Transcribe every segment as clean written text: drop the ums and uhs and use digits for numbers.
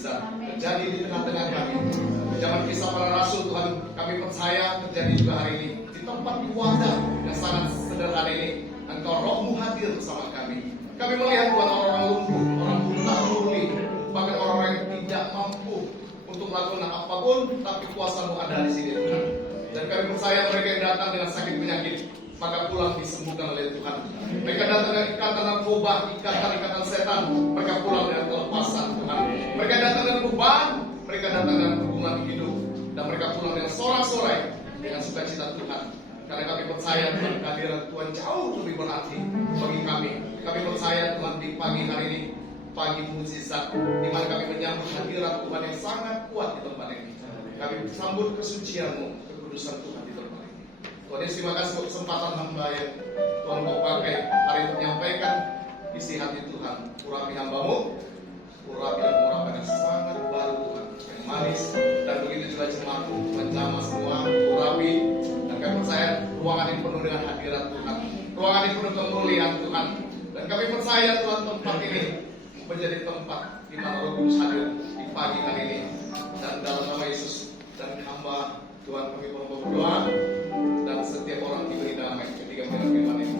mukjizat terjadi di tengah-tengah kami. Di zaman kisah para rasul, Tuhan, kami percaya terjadi juga hari ini. Di tempat wadah yang sangat sederhana ini, Engkau Roh-Mu hadir bersama kami. Kami melihat Tuhan orang-orang lumpuh, orang buta tuli, bahkan orang-orang yang tidak mampu untuk melakukan apapun, tapi kuasa-Mu ada di sini, Tuhan. Dan kami percaya mereka yang datang dengan sakit penyakit, maka pulang disembuhkan oleh Tuhan. Mereka datang dengan ikatan narkoba, ikatan setan, mereka pulang dengan kelepasan, Tuhan. Mereka datang dengan beban, mereka datang dengan hubungan hidup, dan mereka pulang dengan sorak-sorai, dengan sukacita Tuhan. Karena kami percaya Tuhan, kehadiran Tuhan jauh lebih berarti bagi kami. Kami percaya Tuhan di pagi hari ini, pagi mukjizat, di mana kami menyambut hadirat Tuhan yang sangat kuat di tempat ini. Kami sambut kesucian-Mu, kekudusan Tuhan di tempat ini. Tuhan Yesus, terima kasih untuk kesempatan hamba yang Tuhan mau pakai hari ini menyampaikan isi hati Tuhan. Urapi hamba-Mu, urapi dan mengurapi yang sangat baru Tuhan, yang manis, dan begitu juga jemaat-Mu menjamah semua, urapi. Dan kami percaya ruangan ini penuh dengan hadirat Tuhan, ruangan ini penuh kemuliaan Tuhan. Dan kami percaya Tuhan, tempat ini menjadi tempat di mana Roh Kudus hadir di pagi hari ini. Dan dalam nama Yesus dan hamba Tuhan kami berdoa, dan setiap orang diberi damai ketika mendengar firman ini.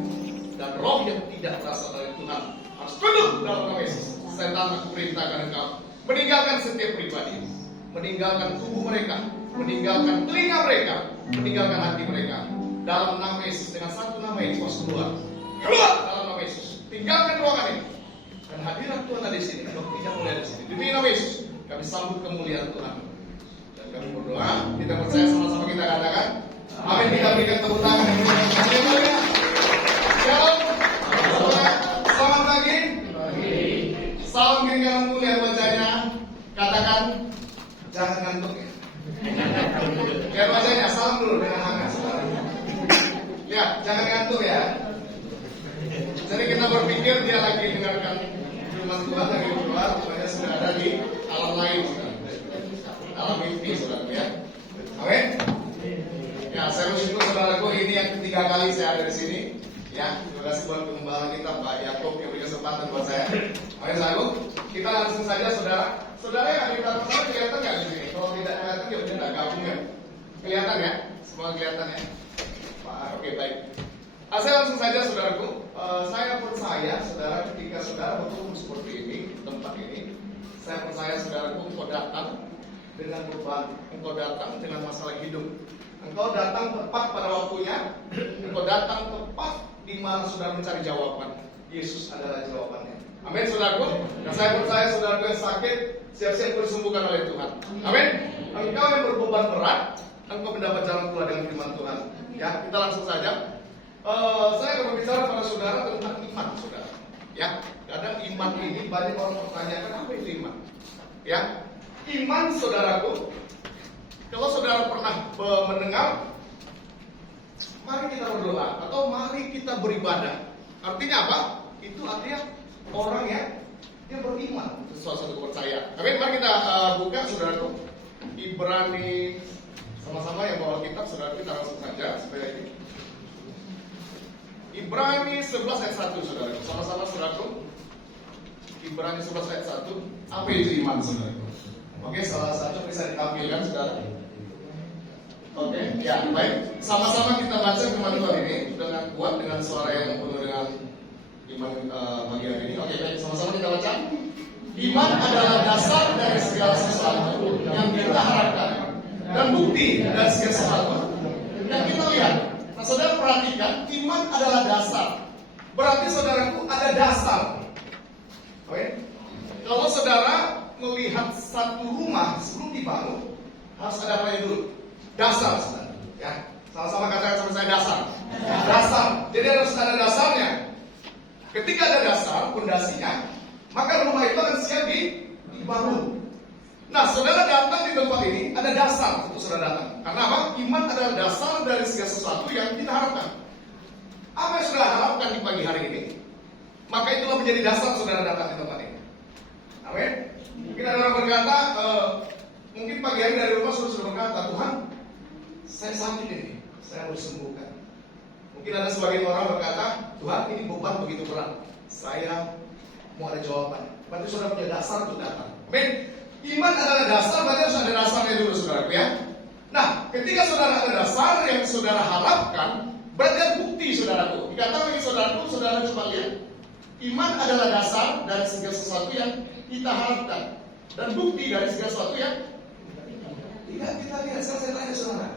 Dan roh yang tidak berasal dari Tuhan harus tunduk dalam nama Yesus. Setan, aku perintahkan engkau meninggalkan setiap pribadi, meninggalkan tubuh mereka, meninggalkan telinga mereka, meninggalkan hati mereka. Dalam nama Yesus, dengan satu nama Yesus harus keluar dalam nama Yesus. Tinggalkan ruangan ini. Dan hadirat Tuhan ada di sini. Kalau tidak boleh ada di sini. Demi nama Yesus, kami sambut kemuliaan Tuhan. Dan kami berdoa, kita percaya sama-sama kita katakan, amin. Kita berikan tepuk tangan. Shalom. Selamat pagi. Salam kiri kanan mulia wajahnya. Katakan, jangan ngantuk ya. Lihat wajahnya, salam dulu dengan hangat. Lihat, jangan ngantuk ya. Jadi kita berpikir dia lagi dengarkan firman Tuhan lagi berdoa, rupanya sudah ada di alam lain, alam mimpi, saudara ya. Amin. Ya, saya bersyukur saudaraku, ini yang ketiga kali saya ada di sini. Ya, terima kasih buat pengembala kita Pak Yakob yang beri kesempatan buat saya. Amin, saudaraku. Kita langsung saja saudara. Saudara yang ada di belakang saya kelihatan nggak di sini? Kalau tidak kelihatan, ya udah nggak gabung ya. Kelihatan ya? Semua kelihatan ya. Oke, baik. Saya langsung saja saudaraku. Saya percaya saudara, ketika saudara bertemu seperti ini, tempat ini, saya percaya saudaraku, engkau datang dengan beban, engkau datang dengan masalah hidup, engkau datang tepat pada waktunya, engkau datang tepat di mana saudara mencari jawaban. Yesus adalah jawabannya. Amin saudaraku. Dan saya percaya saudaraku yang sakit siap-siap disembuhkan oleh Tuhan. Amin. Engkau yang berbeban berat, engkau mendapat jalan keluar dengan firman Tuhan. Ya, kita langsung saja. Saya akan berbicara pada saudara tentang iman, saudara. Ya, kadang iman ini banyak orang pertanyakan apa itu iman. Ya, iman saudaraku. Kalau saudara pernah mendengar, mari kita berdoa atau mari kita beribadah. Artinya apa? Itu artinya orang yang dia beriman, itu suatu kepercayaan. Tapi mari kita buka saudaraku Ibrani, sama-sama yang bawa kitab saudara, kita langsung saja supaya ini. Ibrani 11 ayat 1 saudara. Sama-sama saudaraku. Ibrani 11 ayat 1. Apa itu iman saudaraku? Oke, salah satu bisa ditampilkan saudara. Oke, ya baik. Sama-sama kita baca firman Tuhan ini dengan kuat, dengan suara yang penuh dengan iman pagi hari ini. Oke, baik. Sama-sama kita baca. Iman adalah dasar dari segala sesuatu yang kita harapkan dan bukti dari segala sesuatu yang kita lihat. Nah, saudara perhatikan, iman adalah dasar. Berarti saudaraku ada dasar. Oke? Kalau saudara melihat satu rumah sebelum dibangun, harus ada apa dulu? Dasar, saudara. Ya, sama-sama katakan sama saya dasar. Dasar. Jadi harus ada dasarnya. Ketika ada dasar, pondasinya, maka rumah itu akan siap dibangun. Nah, saudara datang di tempat ini, ada dasar untuk saudara datang. Karena apa? Iman adalah dasar dari segala sesuatu yang kita harapkan. Apa yang saudara harapkan di pagi hari ini, maka itulah menjadi dasar saudara datang di tempat ini. Amin. Mungkin ada orang berkata, mungkin pagi hari dari rumah sudah berkata, Tuhan, saya sakit ini, saya harus sembuhkan. Mungkin ada sebagian orang berkata, Tuhan, ini beban begitu berat, saya mau ada jawaban. Berarti saudara punya dasar untuk datang. Amin. Iman adalah dasar, berarti harus ada dasarnya dulu saudaraku ya. Nah, ketika saudara ada dasar yang saudara harapkan, berarti ada bukti saudaraku. Dikatakan bagi saudaraku, saudara coba lihat. Iman adalah dasar dari segala sesuatu yang kita harapkan, dan bukti dari segala sesuatu yang tidak kita lihat. Saya tanya saudara,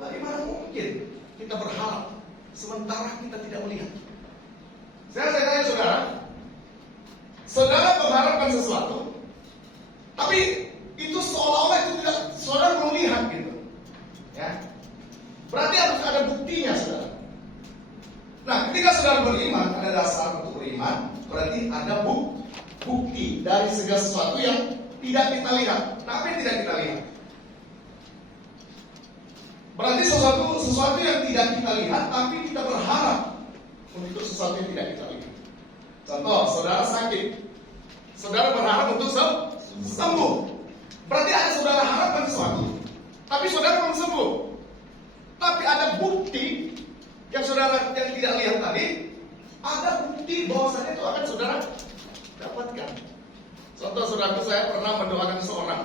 bagaimana mungkin kita berharap sementara kita tidak melihat? Saya tanya saudara, saudara mengharapkan sesuatu, tapi itu seolah-olah itu tidak, saudara belum lihat gitu, ya. Berarti harus ada buktinya, saudara. Nah, ketika saudara beriman, ada dasar untuk beriman, berarti ada bukti dari segala sesuatu yang tidak kita lihat. Nah, apa yang tidak kita lihat? Berarti sesuatu yang tidak kita lihat, tapi kita berharap untuk sesuatu yang tidak kita lihat. Contoh, saudara sakit, saudara berharap untuk sembuh. Berarti ada saudara harapkan sesuatu, tapi saudara belum sembuh. Tapi ada bukti yang saudara yang tidak lihat tadi, ada bukti bahwasanya itu akan saudara dapatkan. Contoh, saudaraku, saya pernah mendoakan seorang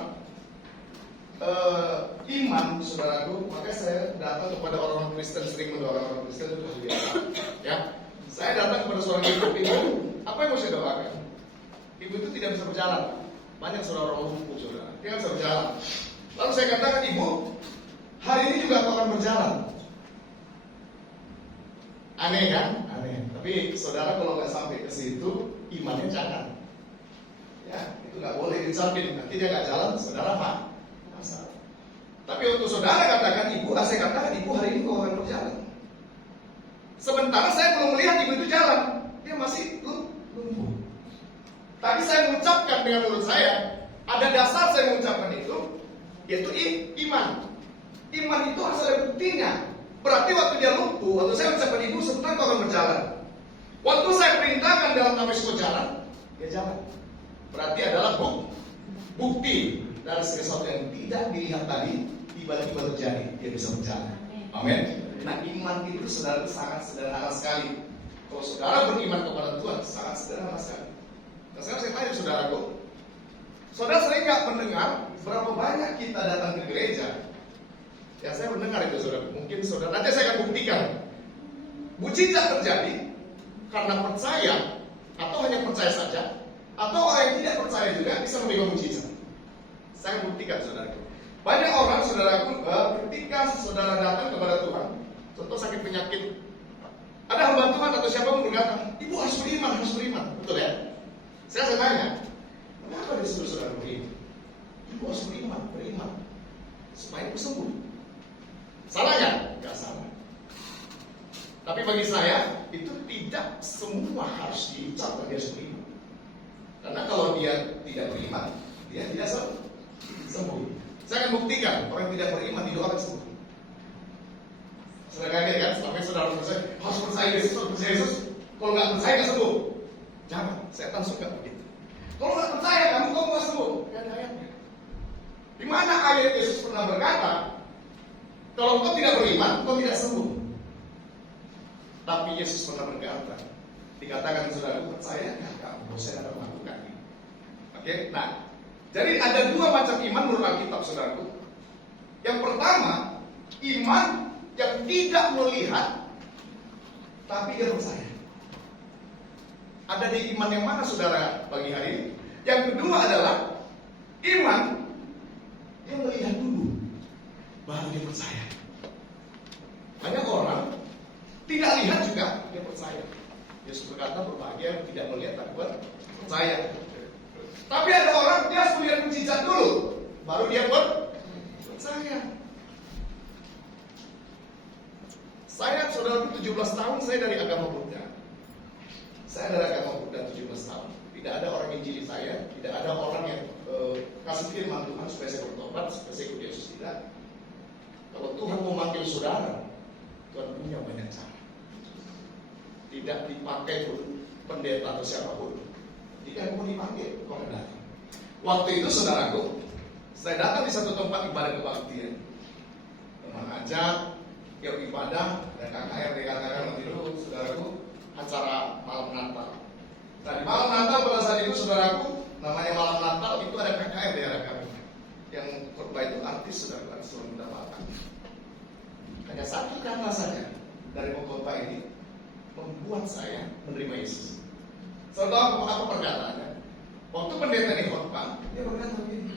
iman, saudaraku, makanya saya datang kepada orang Kristen, sering mendoakan orang Kristen itu biasa. Ya, saya datang kepada seorang ibu, apa yang mau saya doakan? Ibu itu tidak bisa berjalan, banyak saudara orang lumpuh, saudara, dia nggak bisa berjalan. Lalu saya katakan, ibu, hari ini juga akan berjalan. Aneh kan? Aneh. Tapi saudara kalau nggak sampai ke situ, imannya jangan. Ya, itu nggak boleh dicapin. Nanti dia nggak jalan, saudara masalah. Tapi untuk saudara katakan, ibu, saya katakan, ibu hari ini kau akan berjalan. Sementara saya belum melihat ibu itu jalan, dia masih lumpuh. Tapi saya mengucapkan dengan mulut saya, ada dasar saya mengucapkan itu, yaitu iman. Iman itu harus ada buktinya. Berarti waktu dia lumpuh, waktu saya ucapkan ibu, sebentar kau akan berjalan. Waktu saya perintahkan dalam nama Yesus jalan, dia jalan. Berarti adalah bukti dari sesuatu yang tidak dilihat tadi, tiba-tiba terjadi, dia bisa berjalan. Amin. Nah, iman itu saudara sangat sederhana sekali. Kalau saudara beriman kepada Tuhan, sangat sederhana sekali. Nah, sekarang saya tanya saudaraku, saudara sering nggak mendengar berapa banyak kita datang ke gereja? Ya, saya mendengar itu, saudara. Mungkin saudara, nanti saya akan buktikan. Mujizat terjadi karena percaya, atau hanya percaya saja, atau orang yang tidak percaya juga bisa menerima mujizat. Saya buktikan, saudaraku. Banyak orang, saudaraku, ketika saudara datang kepada Tuhan, contoh sakit penyakit, ada hamba Tuhan atau siapa pun berkata, ibu harus beriman, betul ya? Saya tanya, kenapa disuruh saudara beriman? Ibu harus beriman, supaya ibu sembuh. Salah nggak? Nggak salah. Tapi bagi saya, itu tidak semua harus diucapkan dia harus beriman. Karena kalau dia tidak beriman, dia tidak sembuh. Saya akan buktikan, orang yang tidak beriman didoakan sembuh. Saudara kaget kan? Selama saudara harus percaya Yesus, kalau nggak percaya nggak sembuh. Jangan, setan suka begitu. Kalau nggak percaya kamu nggak sembuh. Nggak ada ayatnya. Di mana ayat Yesus pernah berkata, kalau engkau tidak beriman, engkau tidak sembuh. Tapi Yesus pernah berkata, dikatakan saudara, percaya nggak kamu? Saya akan melakukan ini. Oke, nah, jadi ada dua macam iman menurut Alkitab, saudaraku. Yang pertama, iman yang tidak melihat, tapi dia percaya. Ada di iman yang mana, saudara, pagi hari ini? Yang kedua adalah iman yang melihat dulu, baru dia percaya. Banyak orang tidak lihat juga dia percaya. Yesus berkata, berbahagia yang tidak melihat tapi percaya. Tapi ada orang dia harus melihat mujizat dulu, baru dia percaya. Saya, saudara, 17 tahun saya dari agama Buddha. Saya dari agama Buddha 17 tahun. Tidak ada orang injili saya, tidak ada orang yang kasih firman Tuhan supaya saya bertobat, supaya saya ikut Yesus, tidak. Kalau Tuhan mau manggil saudara, Tuhan punya banyak cara. Tidak dipakai pun pendeta atau siapapun. Jika mau dipanggil, kau akan datang. Waktu itu, saudaraku, saya datang di satu tempat ibadah kebaktian. Teman ajak, yang ibadah, dan KKR dikatakan nanti dulu, saudaraku, acara malam Natal. Nah, di malam Natal pada saat itu, saudaraku, namanya malam Natal itu ada KKM di daerah kami. Yang khotbah itu artis saudara suruh minta makan. Hanya satu karena saja dari khotbah ini membuat saya menerima Yesus. Saudara, apa perkataannya? Waktu pendeta ini khotbah, dia berkata begini,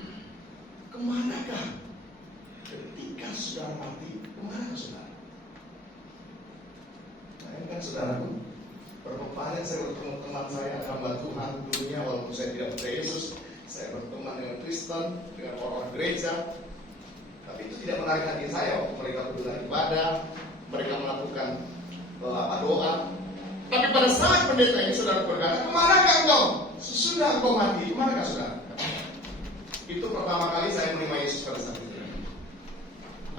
kemanakah ketika saudara mati? Kemanakah saudara? Bayangkan saudaraku, berapa banyak saya bertemu teman saya, hamba Tuhan dunia, walaupun saya tidak percaya Yesus, saya berteman dengan Kristen, dengan orang-orang gereja, tapi itu tidak menarik hati saya waktu mereka beribadah, mereka melakukan doa. Tapi pada saat pendeta ini saudara berkata, kemanakah engkau? Sesudah engkau mati, kemanakah saudara? Itu pertama kali saya menerima Yesus pada saat itu.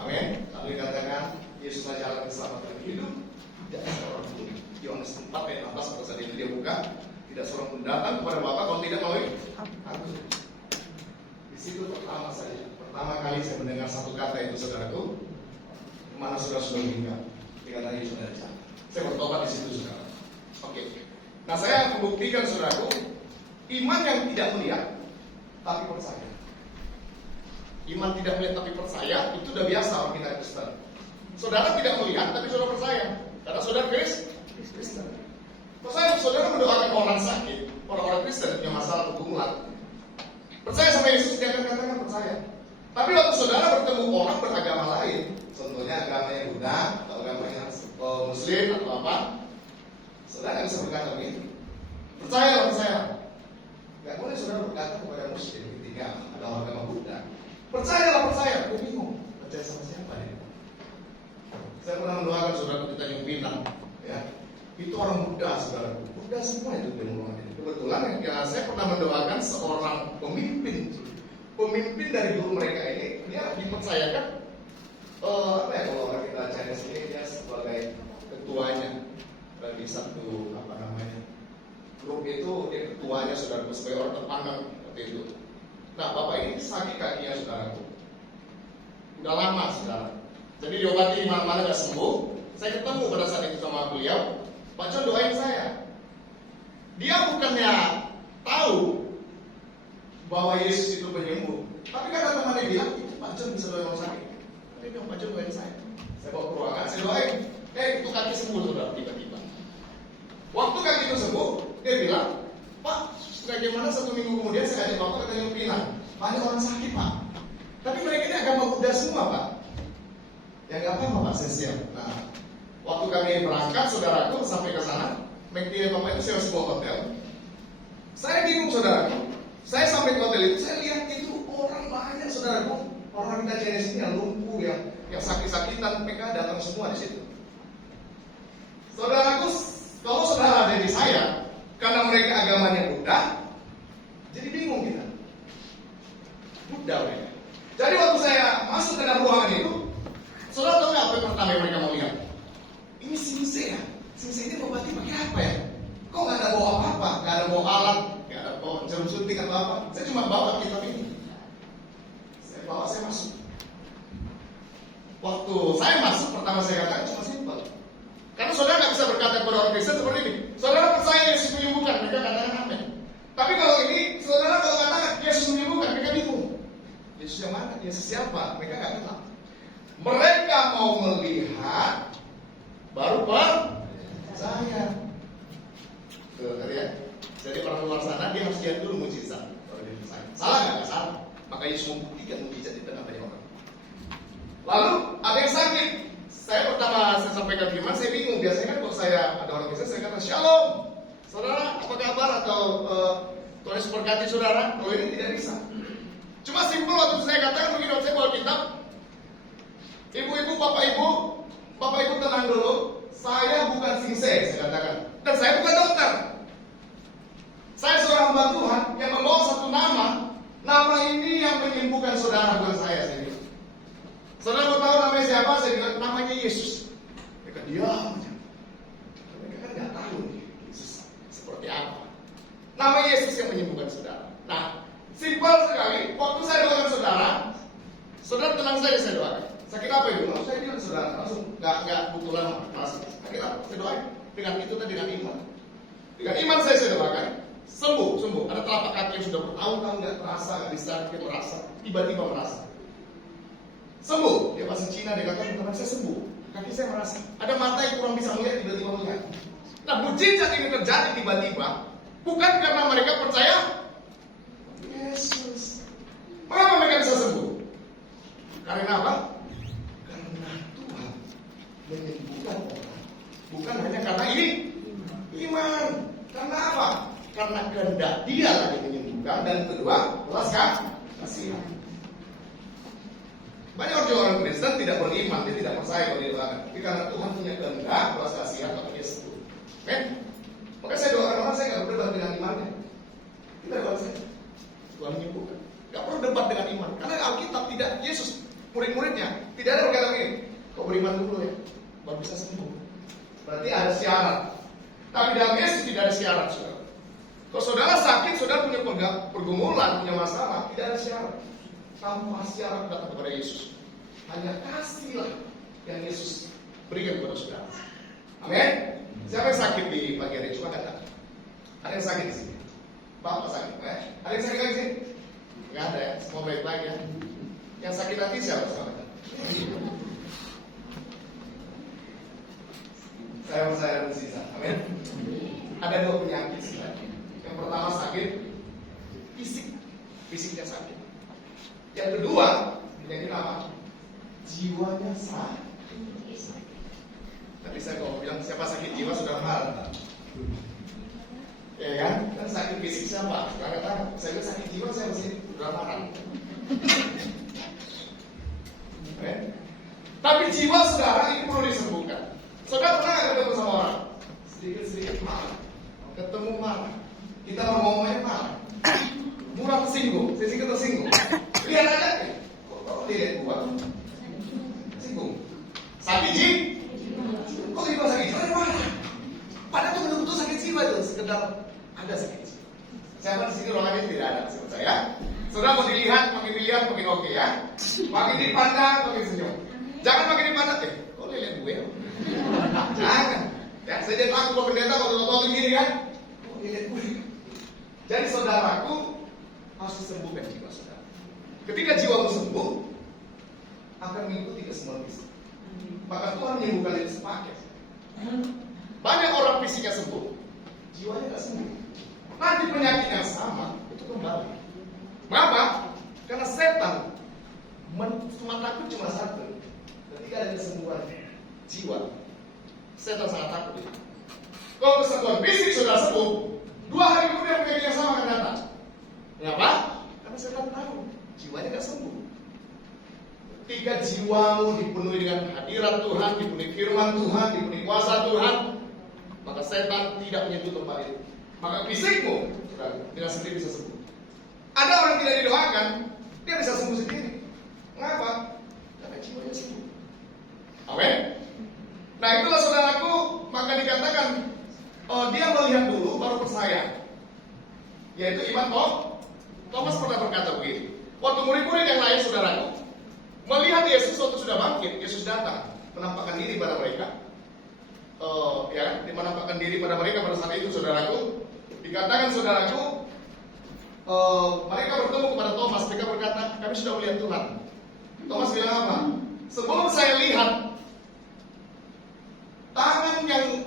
Amin. Lalu dikatakan Yesus adalah jalan keselamatan hidup. Tidak seorang pun. Yohanes 4 ayat 16 pada saat itu dia buka, tidak seorang pun datang kepada Bapa kalau tidak melalui aku. Di situ pertama kali saya mendengar satu kata itu saudaraku, kemana saudara sudah meninggal? Dikatakan Yesus sudah di sana. Saya bertobat di situ saudara. Oke. Nah saya membuktikan saudaraku, iman yang tidak melihat tapi percaya. Iman tidak melihat tapi percaya itu udah biasa orang kita Kristen. Saudara tidak melihat tapi saudara percaya. Karena saudara Kristen. Percaya saudara mendoakan orang sakit, orang-orang Kristen punya masalah pergumulan. Percaya sama Yesus dia akan katakan percaya. Tapi waktu saudara bertemu orang beragama lain, contohnya agamanya Buddha atau agamanya Muslim atau apa, saudara nggak bisa berkata begitu. Percaya. Gak boleh saudara berkata kepada Muslim ketika ada agama Buddha. Percaya. Aku bingung. Percaya sama siapa ya? Saya pernah mendoakan saudara kita yang Pinang, ya. Itu orang Buddha, saudara. Buddha semua itu dia mendoakan. Kebetulan saya pernah mendoakan seorang pemimpin dari guru mereka ini. Dia dipercayakan, kalau orang kita Chinese ini dia sebagai ketuanya bagi satu grup itu dia ketuanya saudara sebagai orang terpandang seperti itu. Nah bapak ini sakit kakinya saudaraku, udah lama saudara. Jadi diobati di mana-mana gak sembuh. Saya ketemu pada saat itu sama beliau, Pak John doain saya. Dia bukannya tahu bahwa Yesus itu penyembuh, tapi kata temannya bilang itu Pak John bisa doain orang sakit. Tapi bilang Pak John doain saya. Saya bawa ke ruangan, saya doain. Itu kaki sembuh saudara tiba-tiba. Waktu kaki itu sembuh, dia bilang, Pak, bagaimana 1 minggu kemudian saya ajak Bapak ke Tanjung Pinang. Banyak orang sakit Pak. Tapi mereka ini agama Buddha semua Pak. Ya nggak apa-apa Pak, saya siap. Nah, waktu kami berangkat, saudaraku sampai ke sana, McD Bapak itu saya masih bawa hotel. Saya bingung saudaraku. Saya sampai ke hotel itu, saya lihat itu orang banyak saudaraku. Orang kita Chinese ini yang lumpuh, yang sakit-sakitan, mereka datang semua di situ. Saudaraku, kalau saudara ada di saya, karena mereka agamanya Buddha, jadi bingung kita. Buddha mereka. Jadi waktu saya masuk ke dalam ruangan itu, saudara tahu nggak apa yang pertama yang mereka mau lihat? Ini Singse ya? Singse ini obatnya pakai apa ya? Kok nggak ada bawa apa-apa? Nggak ada bawa alat, nggak ada bawa jarum suntik atau apa? Saya cuma bawa kitab ini. Saya masuk. Waktu saya masuk, pertama saya katakan cuma simpel. Karena saudara nggak bisa berkata kepada orang Kristen seperti ini. Saudara percaya Yesus menyembuhkan, mereka katakan amin. Tapi kalau ini, saudara kalau katakan Yesus menyembuhkan, mereka bingung. Yesus yang mana? Yesus siapa? Mereka nggak kenal. Mereka mau melihat, baru percaya. Ya. Jadi orang luar sana dia harus lihat dulu mujizat. Salah nggak? Salah. Maka Yesus membuktikan mujizat di tengah banyak orang. Lalu ada yang sakit. Saya sampaikan firman, saya bingung. Biasanya kan kalau saya ada orang Kristen, saya kata Shalom, saudara, apa kabar? Atau Tuhan Yesus berkati saudara. Kalau ini tidak bisa. Cuma simpel waktu saya katakan begini, waktu saya bawa kitab. Ibu-ibu, bapak ibu tenang dulu. Saya bukan Singse, saya katakan. Dan saya bukan dokter. Saya seorang hamba Tuhan yang membawa satu nama. Nama ini yang menyembuhkan saudara, bukan saya bilang. Saudara mau tahu namanya siapa? Saya bilang namanya Yesus. Mereka diam aja. Mereka kan nggak tahu nih Yesus seperti apa. Nama Yesus yang menyembuhkan saudara. Nah, simpel sekali. Waktu saya doakan saudara tenang saja saya doakan. Sakit apa itu? Saya bilang saudara langsung nggak butuh lama. Langsung sakit apa? Saya doain dengan itu tadi dengan iman. Dengan iman saya doakan. Sembuh. Ada telapak kaki yang sudah bertahun-tahun nggak terasa, nggak bisa, dia merasa, tiba-tiba merasa. Sembuh. Dia bahasa Cina, dia katakan, teman saya sembuh. Kaki saya merasa. Ada mata yang kurang bisa melihat, tiba-tiba melihat. Nah, mujizat ini terjadi tiba-tiba, bukan karena mereka percaya Yesus. Mengapa mereka bisa sembuh? Karena apa? Karena Tuhan menyembuhkan orang. Bukan hanya karena ini iman. Karena apa? Karena kehendak Dia lagi menyembuhkan, dan kedua, belas kasihan. Banyak orang Kristen tidak beriman, dia tidak percaya kalau dia doakan. Tapi karena Tuhan punya kehendak, belas kasihan, maka dia sembuh. Amen. Maka saya doakan orang, saya nggak berdebat dengan imannya. Kita doakan saja. Tuhan menyembuhkan. Nggak perlu debat dengan iman. Karena Alkitab tidak, Yesus, murid-muridnya, tidak ada berkata begini, kau beriman dulu ya, baru bisa sembuh. Berarti ada syarat. Tapi dalam Yesus tidak ada syarat, saudara. Kalau saudara sakit, saudara punya pergumulan, punya masalah, tidak ada syarat. Tanpa syarat datang kepada Yesus. Hanya kasihlah yang Yesus berikan kepada saudara. Amin. Siapa yang sakit di pagi hari? Coba kata. Ada yang sakit di sini? Bapak sakit, Ada yang sakit lagi sini? Nggak ada ya. Semua baik-baik ya. Yang sakit hati siapa? Saya percaya bersisa. Amin. Ada dua penyakit sebenarnya. Yang pertama sakit fisik, fisiknya sakit. Yang kedua, penyakit apa? Jiwanya sakit. Tadi saya kalau bilang siapa sakit jiwa sudah marah. Ya kan? Dan sakit fisik siapa? Karena kan saya bilang sakit jiwa saya masih sudah marah. Tapi jiwa saudara ini perlu disembuhkan. Saudara pernah nggak ketemu sama orang? Sedikit-sedikit marah, ketemu marah. Kita mau ngomongnya marah. Murah tersinggung, sedikit tersinggung. Lihat aja, kok lihat gua tersinggung. Sakit jiwa. Kok jiwa sakit jiwa? Marah. Padahal itu betul-betul sakit jiwa itu, sekedar ada sakit jiwa. Saya di sini ruangannya tidak ada, saya percaya. Saudara mau dilihat, makin oke ya. Makin dipandang, makin senyum. Jangan makin dipandang, kok lihat gue? Jangan. Ya, saya jadi takut kalau pendeta kalau ngomong gini kan. Kok lihat gue? Jadi saudaraku harus disembuhkan jiwa saudara. Ketika jiwamu sembuh, akan mengikuti kesembuhan fisik. Maka Tuhan menyembuhkan itu sepaket. Banyak orang fisiknya sembuh, jiwanya tidak sembuh. Nanti penyakit yang sama itu kembali. Mengapa? Karena setan cuma takut cuma satu. Ketika ada kesembuhan jiwa, setan sangat takut. Kalau kesembuhan fisik sudah sembuh, 2 hari kemudian penyakit yang sama akan datang. Kenapa? Karena setan tahu jiwanya tidak sembuh. Ketika jiwamu dipenuhi dengan hadirat Tuhan, dipenuhi firman Tuhan, dipenuhi kuasa Tuhan, maka setan tidak menyentuh tempat itu. Maka fisikmu tidak sendiri bisa sembuh. Ada orang tidak didoakan, dia bisa sembuh sendiri. Mengapa? Karena jiwanya sembuh. Amin. Nah itulah saudaraku, maka dikatakan dia melihat dulu baru percaya. Yaitu iman Thomas pernah berkata begini. Waktu murid-murid yang lain saudaraku melihat Yesus waktu sudah bangkit, Yesus datang menampakkan diri pada mereka. Dia menampakkan diri pada mereka pada saat itu saudaraku. Dikatakan saudaraku, mereka bertemu kepada Thomas, mereka berkata, kami sudah melihat Tuhan. Thomas bilang apa? Sebelum saya lihat tangan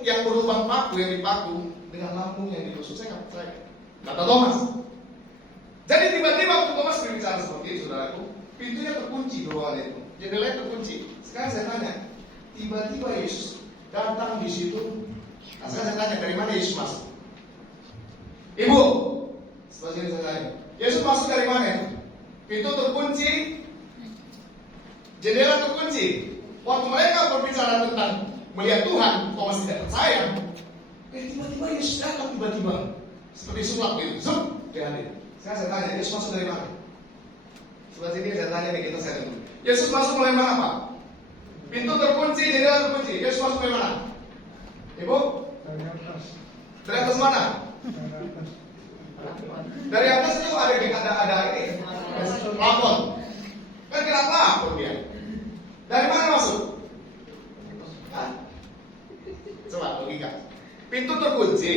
yang berlubang paku yang dipaku dengan lambung yang ditusuk, saya nggak percaya. Kata Thomas. Jadi tiba-tiba waktu Thomas berbicara seperti itu, saudaraku, pintunya terkunci di ruangan itu, jendelanya terkunci. Sekarang saya tanya, tiba-tiba Yesus datang di situ. Nah, sekarang saya tanya, dari mana Yesus masuk? Ibu, setelah ini saya tanya, Yesus masuk dari mana? Pintu terkunci, jendela terkunci. Waktu mereka berbicara tentang melihat Tuhan, Thomas tidak percaya. Tiba-tiba Yesus datang tiba-tiba, seperti sulap gitu, dia hadir. Sekarang saya tanya, Yesus masuk dari mana? Sebelah sini saya tanya nih, kita saya tunggu. Yesus masuk mulai mana Pak? Pintu terkunci, jendela terkunci. Yesus masuk dari mana? Ibu? Dari atas. Dari atas mana? Dari atas itu ada ini, plafon. Kan kira plafon dia. Dari mana masuk? Hah? Coba logika. Pintu terkunci,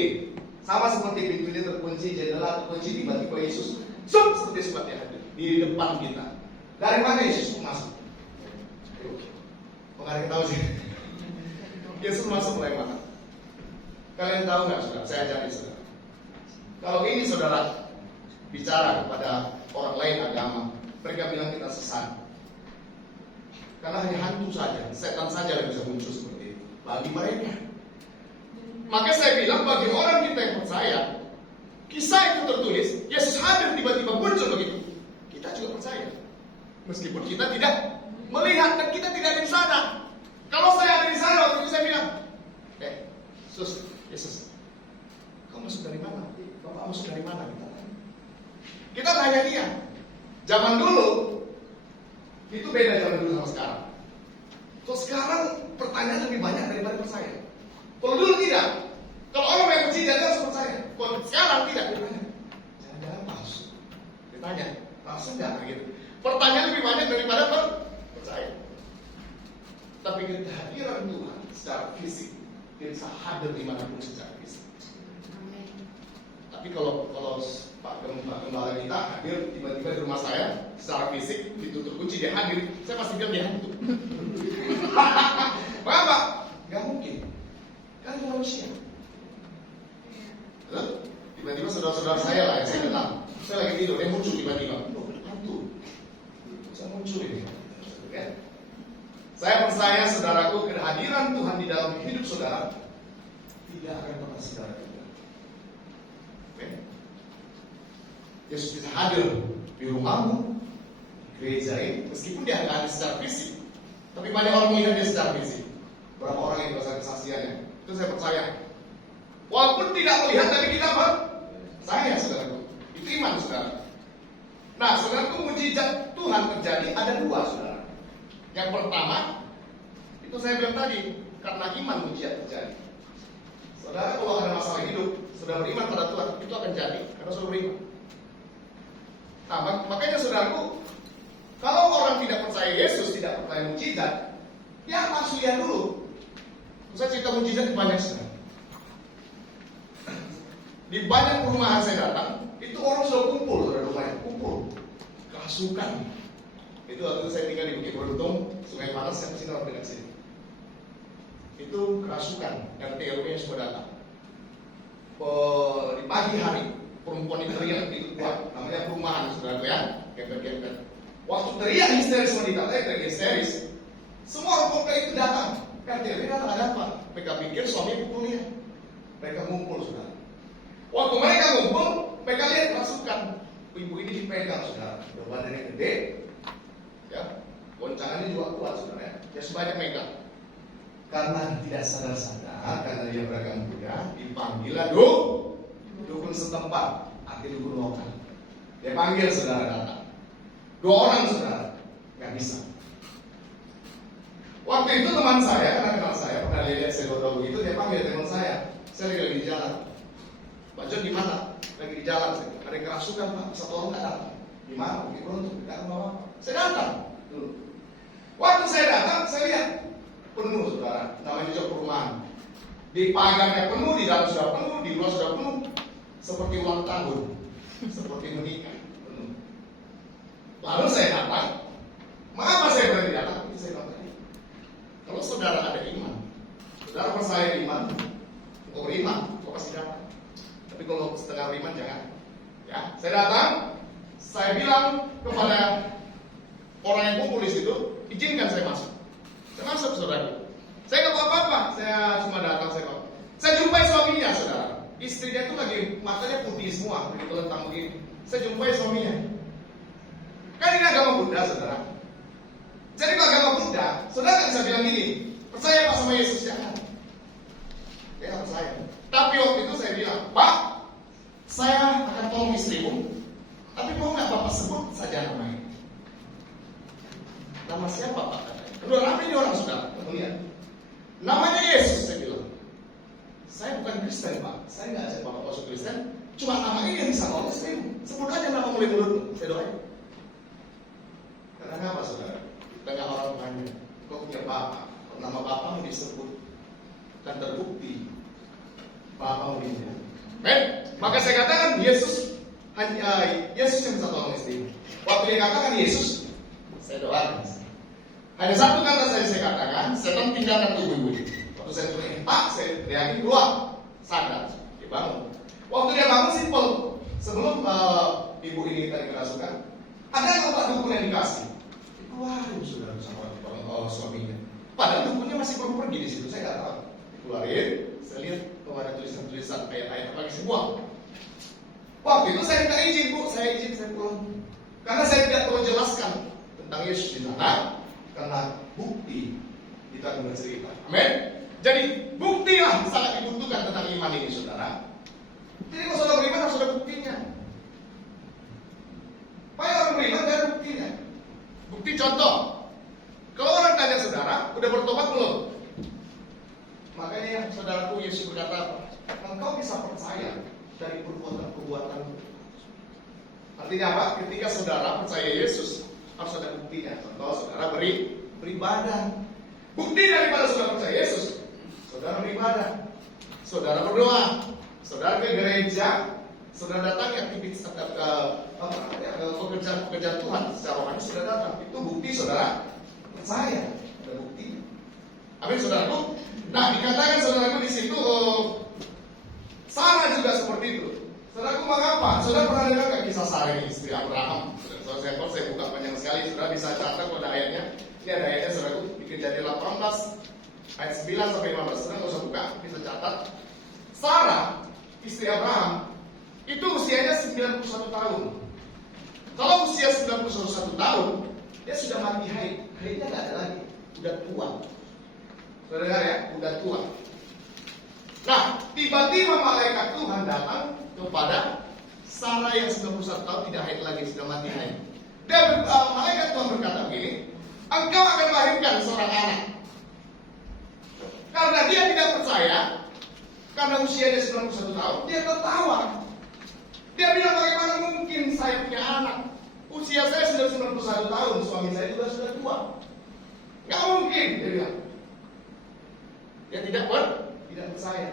sama seperti pintunya terkunci kunci jendela atau kunci, tiba-tiba Yesus seperti seperti hadir di depan kita. Dari mana Yesus masuk? Kalian tahu sih? Yesus masuk mulai mana? Kalian tahu nggak, saudara? Saya ajari saudara. Kalau ini saudara bicara kepada orang lain agama, mereka bilang kita sesat. Karena hanya hantu saja, setan saja yang bisa muncul seperti itu bagi mereka. Maka saya bilang bagi orang kita yang percaya, kisah itu tertulis, Yesus hadir tiba-tiba muncul begitu. Kita juga percaya. Meskipun kita tidak melihat dan kita tidak ada di sana. Kalau saya ada di sana, waktu itu saya bilang, Yesus, kau masuk dari mana? Bapak masuk dari mana? Kita tanya dia. Zaman dulu, itu beda zaman dulu sama sekarang. Kalau sekarang pertanyaan lebih banyak daripada percaya. Kalau dulu tidak. Kalau orang yang mujizat dia harus percaya. Kalau sekarang tidak, ditanya. Jangan-jangan palsu. Ditanya, palsu enggak gitu. Pertanyaan lebih banyak daripada percaya. Tapi kehadiran Tuhan secara fisik, dia bisa hadir dimanapun secara fisik. Tapi kalau Pak Gembala kita hadir tiba-tiba di rumah saya secara fisik, ditutup kunci, dia hadir, saya pasti bilang dia hantu. Kenapa? Gak mungkin. Kan dia manusia. Lalu, tiba-tiba saudara-saudara saya lah yang saya kenal, saya lagi tidur, dia muncul tiba-tiba. Hantu. Saya muncul ini. Ya. Saya percaya saudaraku, kehadiran Tuhan di dalam hidup saudara tidak akan pernah saudara tinggal. Oke? Yesus bisa hadir di rumahmu, gereja ini, meskipun dia nggak ada secara fisik, tapi banyak orang melihat dia secara fisik. Berapa orang yang merasa kesaksiannya? Itu saya percaya. Walaupun tidak melihat, tapi kita percaya, saudaraku. Itu iman, saudara. Nah, saudaraku, mujizat Tuhan terjadi ada dua, saudara. Yang pertama, itu saya bilang tadi, karena iman mujizat terjadi. Saudara, kalau ada masalah hidup, sudah beriman pada Tuhan, itu akan jadi karena sudah beriman. Nah, makanya saudaraku, kalau orang tidak percaya Yesus, tidak percaya mujizat, dia harus lihat dulu. Saya cerita mujizat di banyak saudara. Di banyak perumahan saya datang, itu orang sudah kumpul, saudara, rumahnya kumpul, kerasukan. Itu waktu saya tinggal di Bukit Beruntung, Sungai Panas, saya kesini orang dekat sini. Itu kerasukan, RT RW semua datang. Di pagi hari, perempuan itu teriak di kuat, namanya perumahan, saudara ya, gemper-gemper. Waktu teriak histeris wanita, teriak histeris, semua orang komplek itu datang. RT RW datang, ada apa? Mereka pikir suami pukul dia. Mereka ngumpul, saudara. Waktu mereka ngumpul, mereka lihat kerasukan. Ibu ini dipegang, saudara. Badannya gede, ya, goncangannya juga kuat, saudara ya. Dia sebanyak megang. Karena tidak sadar-sadar, karena dia beragama Buddha, dipanggillah dukun setempat, arti dukun lokal. Dia panggil saudara datang. 2 orang saudara, nggak bisa. Waktu itu teman saya, karena kenal saya, pernah lihat saya bawa begitu, dia panggil teman saya. Saya lagi di jalan. Pak John di mana? Lagi di jalan. Ada yang kerasukan, Pak. Satu orang nggak datang. Di mana? Bukit Beruntung. Tidak apa-apa. Saya datang dulu. Waktu saya datang, saya lihat penuh, saudara. Namanya juga perumahan. Di pagarnya penuh, di dalam sudah penuh, di luar sudah penuh. Seperti ulang tahun, seperti menikah, penuh. Lalu saya datang. Mengapa saya berani datang? Ini saya bilang tadi. Kalau saudara ada iman, saudara percaya iman, kau beriman, kau pasti datang. Tapi kalau setengah beriman jangan. Ya, saya datang, saya bilang kepada orang yang kumpul di situ, izinkan saya masuk. Saya masuk, saudara. Saya nggak bawa apa-apa, saya cuma datang, saya jumpai suaminya, saudara. Istrinya itu lagi matanya putih semua, begitu telentang begini. Saya jumpai suaminya. Kan ini agama Buddha, saudara. Jadi kalau agama Buddha, saudara nggak bisa bilang gini, percaya Pak sama Yesus, jangan. Dia nggak percaya. Tapi waktu itu saya bilang, Pak, saya akan tolong istrimu, tapi mau nggak Bapak sebut saja namanya? Nama siapa Pak? Kedua nama ini orang saudara, lihat. Namanya Yesus, saya bilang. Saya bukan Kristen, Pak. Saya nggak ajak Bapak masuk Kristen. Cuma nama ini yang bisa tolong istrimu. Sebut aja nama mulai mulutmu. Saya doain. Karena apa, saudara? Tengah orang tanya, kau punya Bapak. Kalau nama Bapakmu disebut dan terbukti, Bapakmu ini. Maka saya katakan Yesus yang bisa tolong istri. Waktu dia katakan Yesus, saya doakan. Hanya satu kata saya katakan, setan tinggalkan tubuh ibu. Waktu saya teriak, saya teriakin keluar, sadar, dia bangun. Waktu dia bangun simpel, sebelum ibu ini tadi kerasukan, ada obat dukun yang dikasih. Dikeluarin saudara sama suaminya. Padahal dukunnya masih belum pergi di situ, saya nggak tahu. Dikeluarin, saya lihat ada tulisan-tulisan ayat-ayat apa lagi semua. Waktu itu saya minta izin, Bu, saya pulang. Karena saya tidak perlu jelaskan tentang Yesus di sana, karena bukti itu akan bercerita. Amin. Jadi buktilah sangat dibutuhkan tentang iman ini, saudara. Jadi kalau saudara beriman harus ada buktinya. Supaya orang beriman ada buktinya. Bukti contoh, kalau orang tanya saudara, udah bertobat belum? Makanya saudaraku Yesus berkata apa? Engkau bisa percaya dari perbuatan-perbuatanmu. Artinya apa? Ketika saudara percaya Yesus, harus ada buktinya. Contoh, saudara beribadah. Bukti daripada saudara percaya Yesus, saudara beribadah, saudara berdoa, saudara ke gereja, saudara datang aktivitas pekerjaan Tuhan secara rohani, saudara datang. Itu bukti saudara percaya. Ada bukti. Amin, saudaraku. Nah, dikatakan saudaraku di situ, Sarah juga seperti itu. Saudaraku, mengapa? Saudara pernah dengar nggak kisah Sarah ini, istri Abraham? Saya buka panjang sekali, saudara bisa catat pada ayatnya. Ini ada ayatnya, saudaraku, di Kejadian 18 ayat 9 sampai 15. Saudara nggak usah buka, bisa catat. Sarah, istri Abraham, itu usianya 91 tahun. Kalau usia 91 tahun, dia sudah mati haid. Haidnya nggak ada lagi, udah tua. Saudara dengar ya, udah tua. Nah, tiba-tiba malaikat Tuhan datang kepada Sarah yang 91 tahun tidak haid lagi, sudah mati haid. Dan malaikat Tuhan berkata begini, engkau akan melahirkan seorang anak. Karena dia tidak percaya, karena usianya 91 tahun, dia tertawa. Dia bilang, bagaimana mungkin saya punya anak? Usia saya sudah 91 tahun, suami saya juga sudah tua. Gak mungkin, dia bilang. Dia tidak percaya.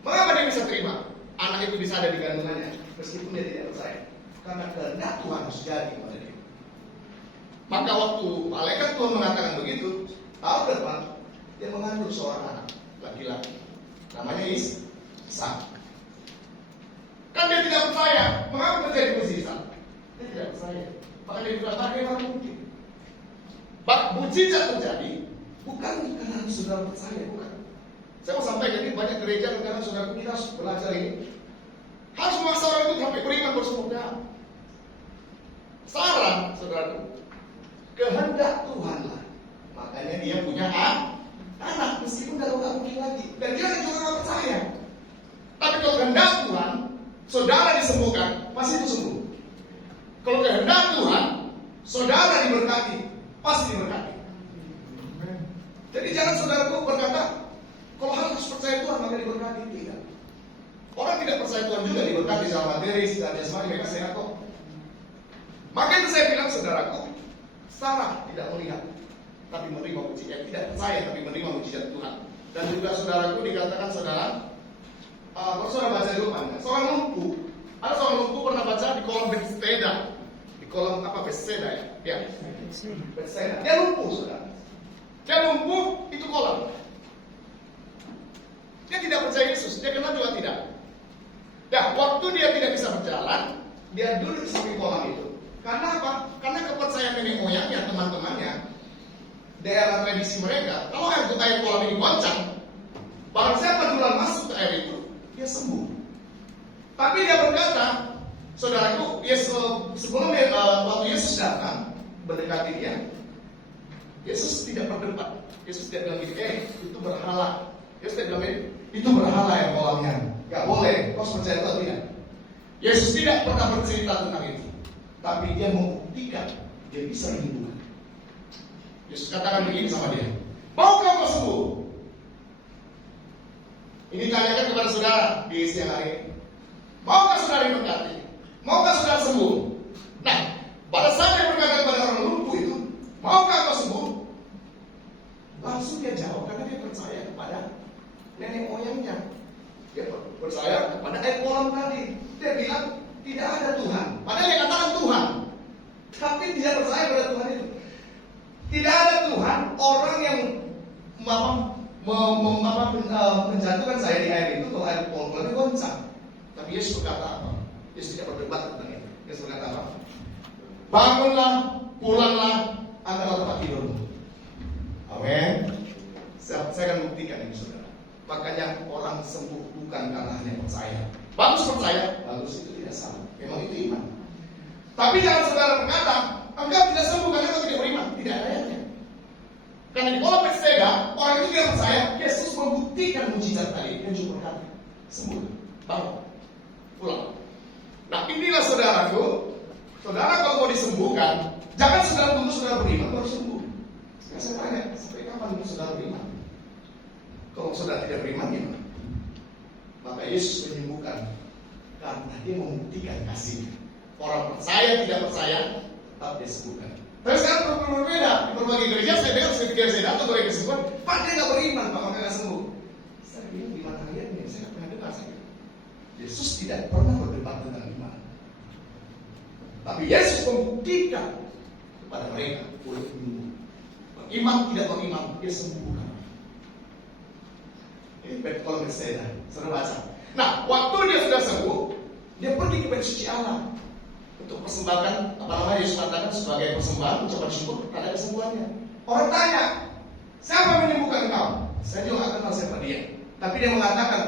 Mengapa dia bisa terima? Anak itu bisa ada di kandungannya, meskipun dia tidak percaya. Karena kehendak Tuhan harus jadi pada dia. Maka waktu malaikat Tuhan mengatakan begitu, tahun depan dia mengandung seorang anak laki-laki, namanya Ishak. Kan dia tidak percaya. Mengapa terjadi mujizat? Dia tidak percaya. Maka dia bilang, bagaimana mungkin? Mujizat terjadi bukan karena saudara percaya, bukan. Saya mau sampaikan, ini banyak gereja yang karena saudara kita harus belajar ini. Harus memaksa orang itu sampai beriman bersumber. Sarah, saudara, kehendak Tuhan lah. Makanya dia punya anak, meskipun dalam gak mungkin lagi. Dan dia juga gak percaya. Tapi kalau kehendak Tuhan, saudara disembuhkan, pasti itu sembuh. Kalau kehendak Tuhan, saudara diberkati, pasti diberkati. Jadi jangan saudaraku berkata, kalau harus percaya Tuhan maka diberkati. Tidak. Orang tidak percaya Tuhan juga diberkati sama materi dan jasmani, mereka sehat kok. Maka itu saya bilang saudaraku, Sarah tidak melihat tapi menerima mujizat, tidak percaya tapi menerima mujizat Tuhan. Dan juga saudaraku dikatakan saudara, kalau saudara baca dulu Anda, seorang lumpuh, ada seorang lumpuh pernah baca di kolom Bethesda, di kolom apa Bethesda ya? Ya, Bethesda. Dia lumpuh saudara. Dia lumpuh itu kolom. Dia tidak percaya Yesus, dia kenal juga tidak. Nah, waktu dia tidak bisa berjalan, dia duduk di samping kolam itu. Karena apa? Karena kepercayaan nenek moyangnya, teman-temannya, daerah tradisi mereka, kalau air kolam ini goncang, barang siapa duluan masuk ke air itu, dia sembuh. Tapi dia berkata, saudaraku, sebelum waktu Yesus datang mendekati dia, Yesus tidak berdebat. Yesus tidak bilang gini, itu berhala. Yesus tidak bilang itu berhala yang kolamnya. Gak boleh, kau percaya atau tidak? Yesus tidak pernah bercerita tentang itu. Tapi dia membuktikan dia bisa menyembuhkan. Yesus katakan begini sama dia, maukah kau sembuh? Ini tanyakan kepada saudara di siang hari ini. Maukah saudara diberkati? Maukah saudara sembuh? Nah, pada saat dia berkata kepada orang lumpuh itu, maukah kau sembuh? Langsung dia jawab karena dia percaya kepada nenek moyangnya. Dia percaya kepada ayat kolam tadi. Dia bilang tidak ada Tuhan. Padahal dia katakan Tuhan, tapi tidak percaya pada Tuhan itu. Tidak ada Tuhan. Orang yang menjatuhkan saya di air itu, kalau air kolam itu goncang. Tapi Yesus berkata apa? Yesus tidak berdebat tentang itu. Yesus berkata apa? Bangunlah, pulanglah, angkatlah tempat tidurmu. Amin. Saya akan buktikan ini, saudara. Makanya orang sembuh bukan karena hanya percaya. Bagus percaya, bagus, itu tidak salah. Memang itu iman. Tapi jangan saudara berkata, engkau tidak sembuh karena engkau tidak beriman. Tidak ada ayatnya. Karena di kolam Bethesda, orang itu tidak percaya. Yesus membuktikan mujizat tadi. Dia cuma berkata, sembuh, bangun, pulang. Nah, inilah saudaraku. Saudara kalau mau disembuhkan, jangan saudara tunggu saudara beriman baru sembuh. Sekarang saya tanya, sampai kapan saudara beriman? Kalau saudara tidak beriman gimana? Maka Yesus menyembuhkan karena dia membuktikan kasih. Orang percaya tidak percaya, tetap dia sembuhkan. Tapi sekarang berbeda. Di berbagai gereja saya dengar ketika saya datang ke kesembuhan, Pak dia nggak beriman, Pak maka nggak sembuh. Saya bilang di mana ayatnya? Saya nggak pernah dengar. Yesus tidak pernah berdebat tentang iman. Tapi Yesus membuktikan kepada mereka boleh sembuh. Beriman tidak beriman, dia sembuhkan. Ini kolam Bethesda, saudara baca. Nah, waktu dia sudah sembuh, dia pergi ke bait suci Allah untuk persembahkan apa namanya Yesus katakan sebagai persembahan ucapan syukur karena kesembuhannya. Orang tanya, siapa menyembuhkan engkau? Saya juga nggak kenal siapa dia. Tapi dia mengatakan,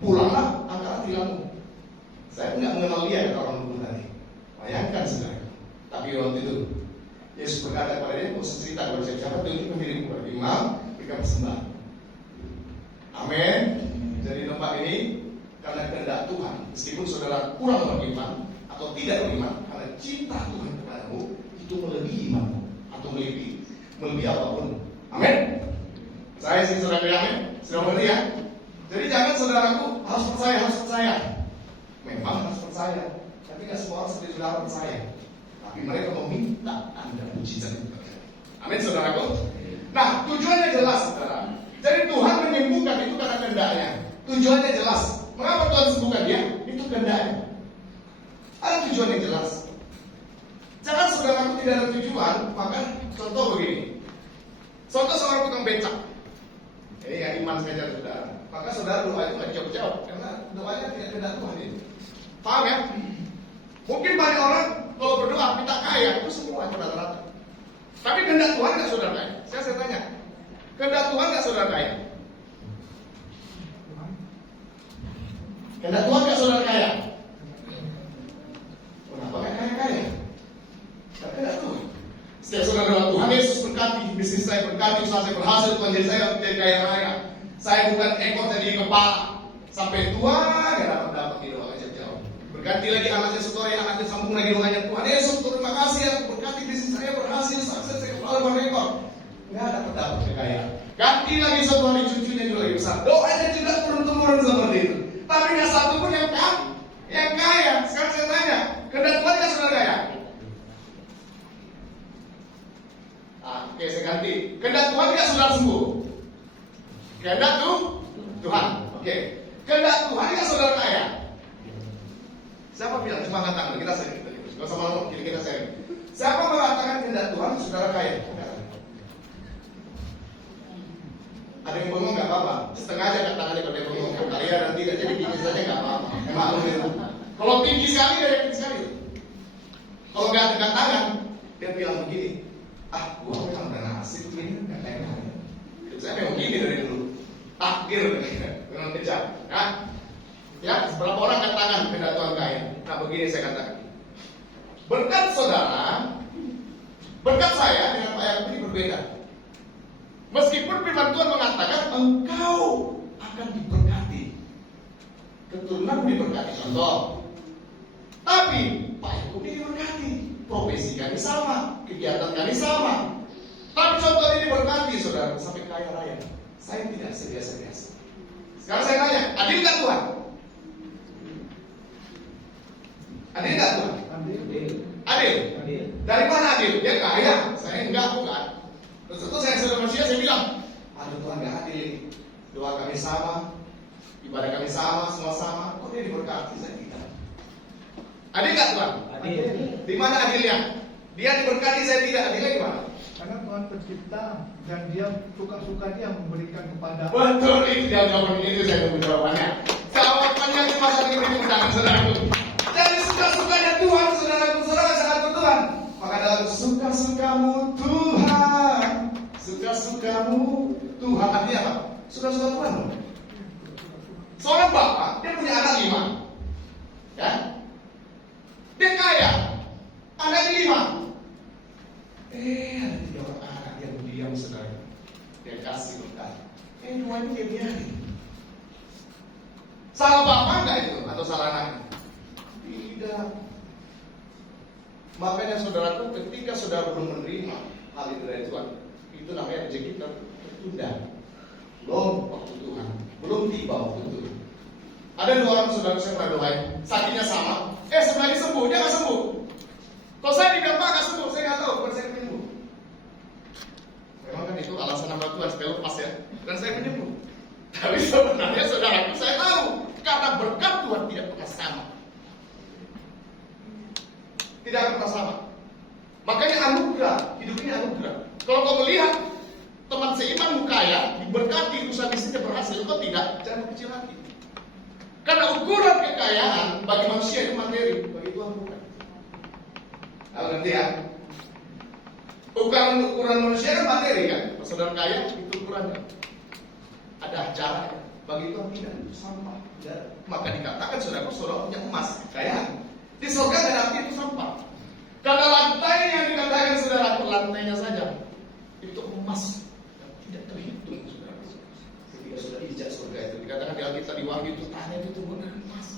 pulanglah, angkatlah tilammu. Saya nggak mengenal dia kata orang dulu tadi. Bayangkan saudara. Tapi waktu itu Yesus berkata kepada dia, mau cerita kepada siapa tunjuk mengirim kepada imam, berikan persembahan. Amin. Jadi tempat ini karena kehendak Tuhan, meskipun saudara kurang beriman atau tidak beriman, karena cinta Tuhan kepadamu itu melebihi imanmu atau melebihi apapun. Amin. Saya sih saudara yakin, sudah mengerti ya. Jadi jangan saudaraku harus percaya. Memang harus percaya, tapi tidak semua orang seperti saudara percaya. Tapi mereka meminta Anda mujizat itu terjadi. Amin saudaraku. Nah tujuannya jelas saudara. Jadi Tuhan menyembuhkan itu karena kehendaknya. Tujuannya jelas. Mengapa Tuhan sembuhkan dia? Itu kehendaknya. Ada tujuan yang jelas. Jangan saudaraku tidak ada tujuan, maka contoh begini. Contoh seorang tukang becak. Ini ya iman saja saudara. Maka saudara doa itu nggak dijawab-jawab karena doanya tidak kehendak Tuhan itu. Paham ya? Mungkin banyak orang kalau berdoa minta kaya itu semua itu rata-rata. Tapi kehendak Tuhan nggak saudara kaya? Saya tanya. Kehendak Tuhan nggak saudara kaya? Kehendak Tuhan nggak saudara kaya? Kenapa nggak kaya-kaya? Karena kehendak Tuhan. Setiap saudara doa Tuhan Yesus berkati bisnis saya, berkati usaha saya berhasil, Tuhan jadi saya menjadi kaya raya. Saya bukan ekor jadi kepala. Sampai tua nggak dapat di doa aja jauh. Berganti lagi anaknya setori, anaknya sambung lagi doanya Tuhan Yesus terima kasih ya berkati bisnis saya berhasil, sukses saya kepala rekor. Nggak dapat kekayaan. Ganti lagi satu hari cucunya juga lagi besar. Doanya juga turun-temurun seperti itu. Tapi nggak satu pun yang kaya. Sekarang saya tanya, kehendak Tuhan nggak saudara kaya? Oke, saya ganti. Kehendak Tuhan nggak saudara sembuh? Kehendak Tuhan. Oke. Kehendak Tuhan nggak saudara kaya? Siapa bilang? Cuma angkat tangan. Kita sering. Nggak usah malu. Kita sering. Siapa mengatakan kehendak Tuhan saudara kaya? Ada yang bengong nggak apa-apa, setengah aja kan tangannya kalau dia bengong, kaya dan tidak jadi tinggi saja nggak apa-apa. Emang itu. Kalau tinggi sekali dia yakin sekali. Kalau nggak dekat tangan, dia bilang begini, gua memang udah nasib begini nggak kaya. Saya memang begini dari dulu, takdir memang kejam. Nah, ya berapa orang angkat tangan kehendak Tuhan kaya? Nah begini saya katakan, berkat saudara, berkat saya dengan Pak Yakub ini berbeda. Meskipun firman Tuhan mengatakan engkau akan diberkati, keturunanmu diberkati, contoh. Tapi Pak Yakub ini diberkati, profesi kami sama, kegiatan kami sama. Tapi contoh ini diberkati, saudara, sampai kaya raya. Saya tidak sebiasa-biasa. Sekarang saya tanya, adil nggak Tuhan? Adil nggak Tuhan? Adil. Dari mana adil? Dia kaya, saya enggak, bukan. Terus saya sudah manusia, saya bilang, aduh Tuhan gak adil ini. Doa kami sama, Ibadah kami sama, semua sama. Kok dia diberkati, saya tidak? Adil nggak Tuhan? Adil. Di mana adilnya? Dia diberkati, saya tidak. Adilnya gimana? Karena Tuhan pencipta dan dia suka-suka dia memberikan kepada. Betul, itu jawaban itu saya tunggu jawabannya. Jawabannya cuma satu ini undangan saudaraku. Jadi suka-sukanya Tuhan, saudaraku, saudara sangat Tuhan. Maka dalam suka-sukamu Tuhan, suka-sukamu Tuhan, artinya apa? Suka-suka Tuhan. Seorang bapak, dia punya anak 5, ya? Dia kaya, anaknya 5. Ada 3 orang anak yang diam saudara. Dia kasih berkat. 2-nya dia biarin. Salah bapak enggak itu? Atau salah anaknya? Tidak. Makanya saudaraku, ketika saudara belum menerima hal itu dari Tuhan, itu namanya rezeki tertunda. Belum waktu Tuhan, belum tiba waktu Tuhan. Ada 2 orang saudara saya pernah doain, sakitnya sama, sebenarnya sembuh, dia nggak sembuh. Kalau saya tidak nggak sembuh, saya nggak tahu, bukan saya penyembuh. Memang kan itu alasan nama Tuhan supaya lepas ya, dan saya penyembuh. Tapi sebenarnya saudaraku, saya tahu karena berkat Tuhan tidak pernah sama. Tidak akan pernah sama. Makanya anugerah, hidup ini anugerah. Kalau kau melihat teman seimanmu kaya, diberkati, usaha bisnisnya berhasil, kau tidak, jangan kecil hati. Karena ukuran kekayaan bagi manusia itu materi, bagi Tuhan bukan. Tahu nanti ya? Ukuran manusia kan materi kan, saudara kaya itu ukurannya. Ada caranya, bagi Tuhan tidak, itu sampah. Maka dikatakan saudara punya emas, kekayaan. Di surga tidak arti itu sampah. Karena lantai yang dikatakan saudara, lantainya saja itu emas yang tidak terhitung saudara. Ketika sudah ijazah surga itu dikatakan di Alkitab di Wahyu itu tanah itu tumbuh dari emas.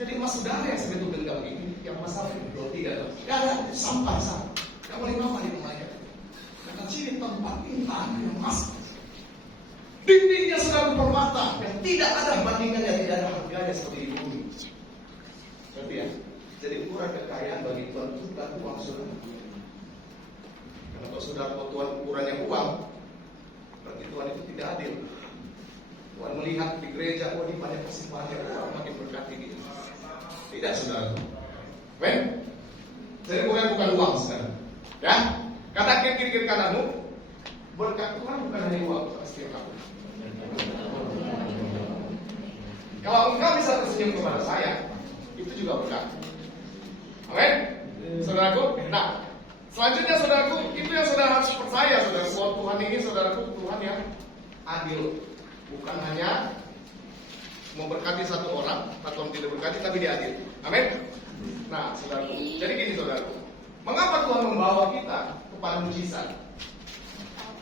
Jadi emas saudara yang sebetul genggam ini, yang masalah itu tidak ada sampah sana. Yang paling bawah di rumah itu. Karena sini tempat ini tanah yang emas. Dindingnya sudah permata yang tidak ada bandingannya, tidak ada harganya seperti di bumi. Berarti ya, jadi ukuran kekayaan bagi Tuhan itu bukan uang saudara. Karena kalau saudara Tuhan ukurannya uang, berarti Tuhan itu tidak adil. Tuhan melihat di gereja, ini banyak persembahan orang makin berkati gitu. Tidak saudara. Amen. Jadi bukan uang sekarang. Ya, kata kiri kananmu, berkat Tuhan bukan hanya uang setiap tahun. Kalau engkau bisa tersenyum kepada saya, itu juga berkat. Amin. Saudaraku, nah selanjutnya saudaraku, itu yang saudara harus percaya saudara, bahwa Tuhan ini saudaraku Tuhan yang adil, bukan hanya memberkati satu orang atau tidak berkati, tapi dia adil. Amin. Nah saudaraku, jadi gini saudaraku, mengapa Tuhan membawa kita kepada mujizat?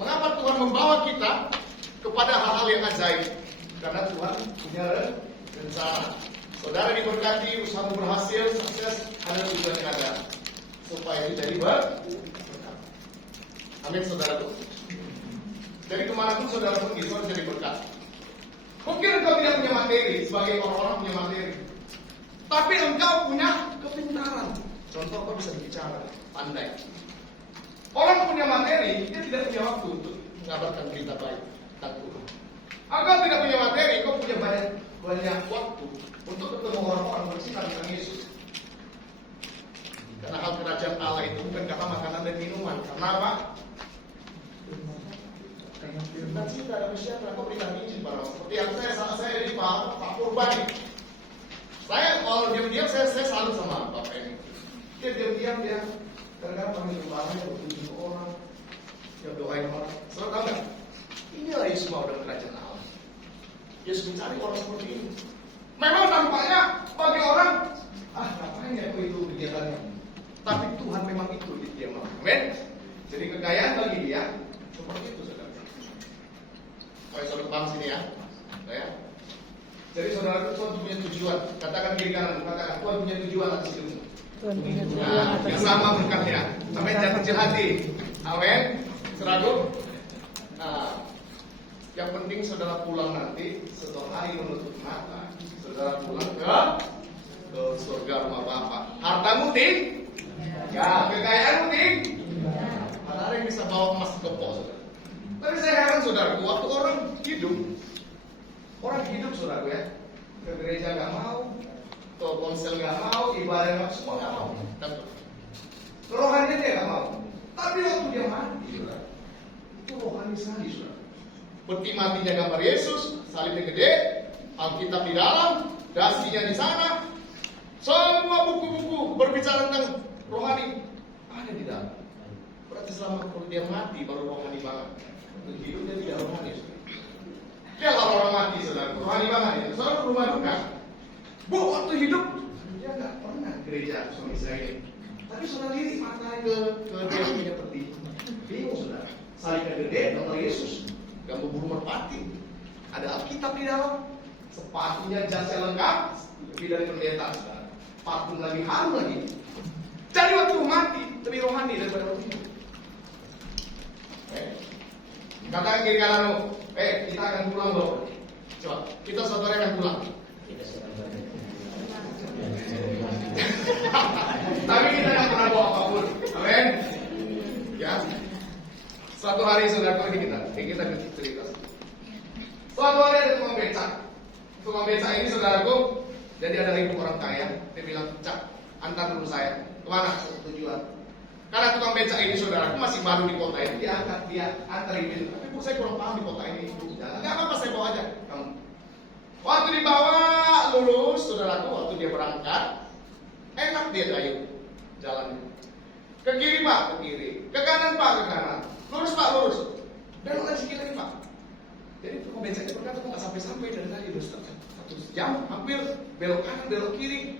Mengapa Tuhan membawa kita kepada hal-hal yang ajaib? Karena Tuhan punya rencana. Saudara diberkati, usahamu berhasil, sukses, ada tujuan yang ada supaya itu jadi berkat. Amin saudaraku. Jadi kemanapun saudara pergi, saudara jadi berkat. Mungkin engkau tidak punya materi, sebagai orang-orang punya materi, tapi engkau punya kepintaran. Contoh, engkau bisa bicara, pandai. Orang punya materi, dia tidak punya waktu untuk mengabarkan berita baik tentang Tuhan. Engkau tidak punya materi, engkau punya banyak waktu untuk ketemu orang-orang bercinta dengan Yesus. Karena hal kerajaan Allah itu bukan karena makanan dan minuman. Karena apa? Karena cinta dan masyarakat. Kau berikan izin para orang. Seperti yang saya di Pak Purbani. Saya kalau diam-diam saya selalu sama Bapak ini. Dia diam-diam dia kadang-kadang panggil kembali berkunjung ke orang, dia doain orang. Saudara tahu nggak? Inilah Yesus mau dalam kerajaan Allah. Yesus mencari orang seperti ini. Memang tampaknya bagi orang, ngapain ya itu kegiatannya? Tapi Tuhan memang itu dia mau. Amin. Jadi kekayaan bagi dia seperti itu saudara. Supaya saudara paham sini ya. Ya. Jadi saudara Tuhan punya tujuan. Katakan kiri kanan, katakan Tuhan punya tujuan atas hidupmu. Yang sama berkatnya. Amin. Jangan kecil hati. Amin. Saudaraku. Nah, yang penting saudara pulang nanti setelah hari menutup mata, saudara pulang ke surga rumah Bapa. Hartamu tinggi, ya, kekayaanmu tinggi. Mana ada yang bisa bawa emas ke gepok, saudara? Tapi saya heran saudara, waktu orang hidup, Orang hidup saudaraku ya, ke gereja nggak mau, ke konsel nggak mau, ibadah nggak, semua nggak mau. Kerohanian dia nggak mau. Tapi waktu dia mati, saudara, itu rohani sekali, saudara. Peti matinya gambar Yesus, salibnya gede, Alkitab di dalam, dasinya di sana, semua buku-buku berbicara tentang rohani ada di dalam. Berarti selama dia mati baru rohani banget. Untuk hidup dia tidak rohani, saudara. Dia kalau orang mati, saudara, rohani banget ya. Saudara ke rumah duka, waktu hidup dia nggak pernah gereja suami saya ini. Tapi saudara lirik matanya ke dia punya peti, bingung saudara. Salibnya gede, gambar Yesus, gambar burung merpati, ada Alkitab di dalam, sepatunya jasnya lengkap, lebih dari pendeta, saudara. Parfum lagi, harum lagi. Jadi waktu mati lebih rohani daripada waktu hidup. Katakan kiri kanan, kita akan pulang loh. Coba, kita suatu hari akan pulang. Tapi kita tidak pernah bawa apapun. Amin. Ya. Suatu hari saudara ini kita cerita. Suatu hari ada tukang becak. Tukang becak ini saudaraku, jadi ada ibu orang kaya. Dia bilang, Cak, antar dulu saya. Kemana? Tujuan. Karena tukang becak ini saudaraku masih baru di kota ini, dia antar ibu. Tapi bu, saya kurang paham di kota ini. Jangan, nggak apa-apa, saya bawa aja kamu. Waktu dibawa lulus, saudaraku, waktu dia berangkat, enak dia jalan. Ke kiri pak, ke kiri. Ke kanan pak, ke kanan. Lurus pak, lurus. Belok lagi sedikit lagi pak. Jadi tukang becaknya berkata, nggak sampai-sampai dari tadi udah 1 jam, hampir belok kanan, belok kiri.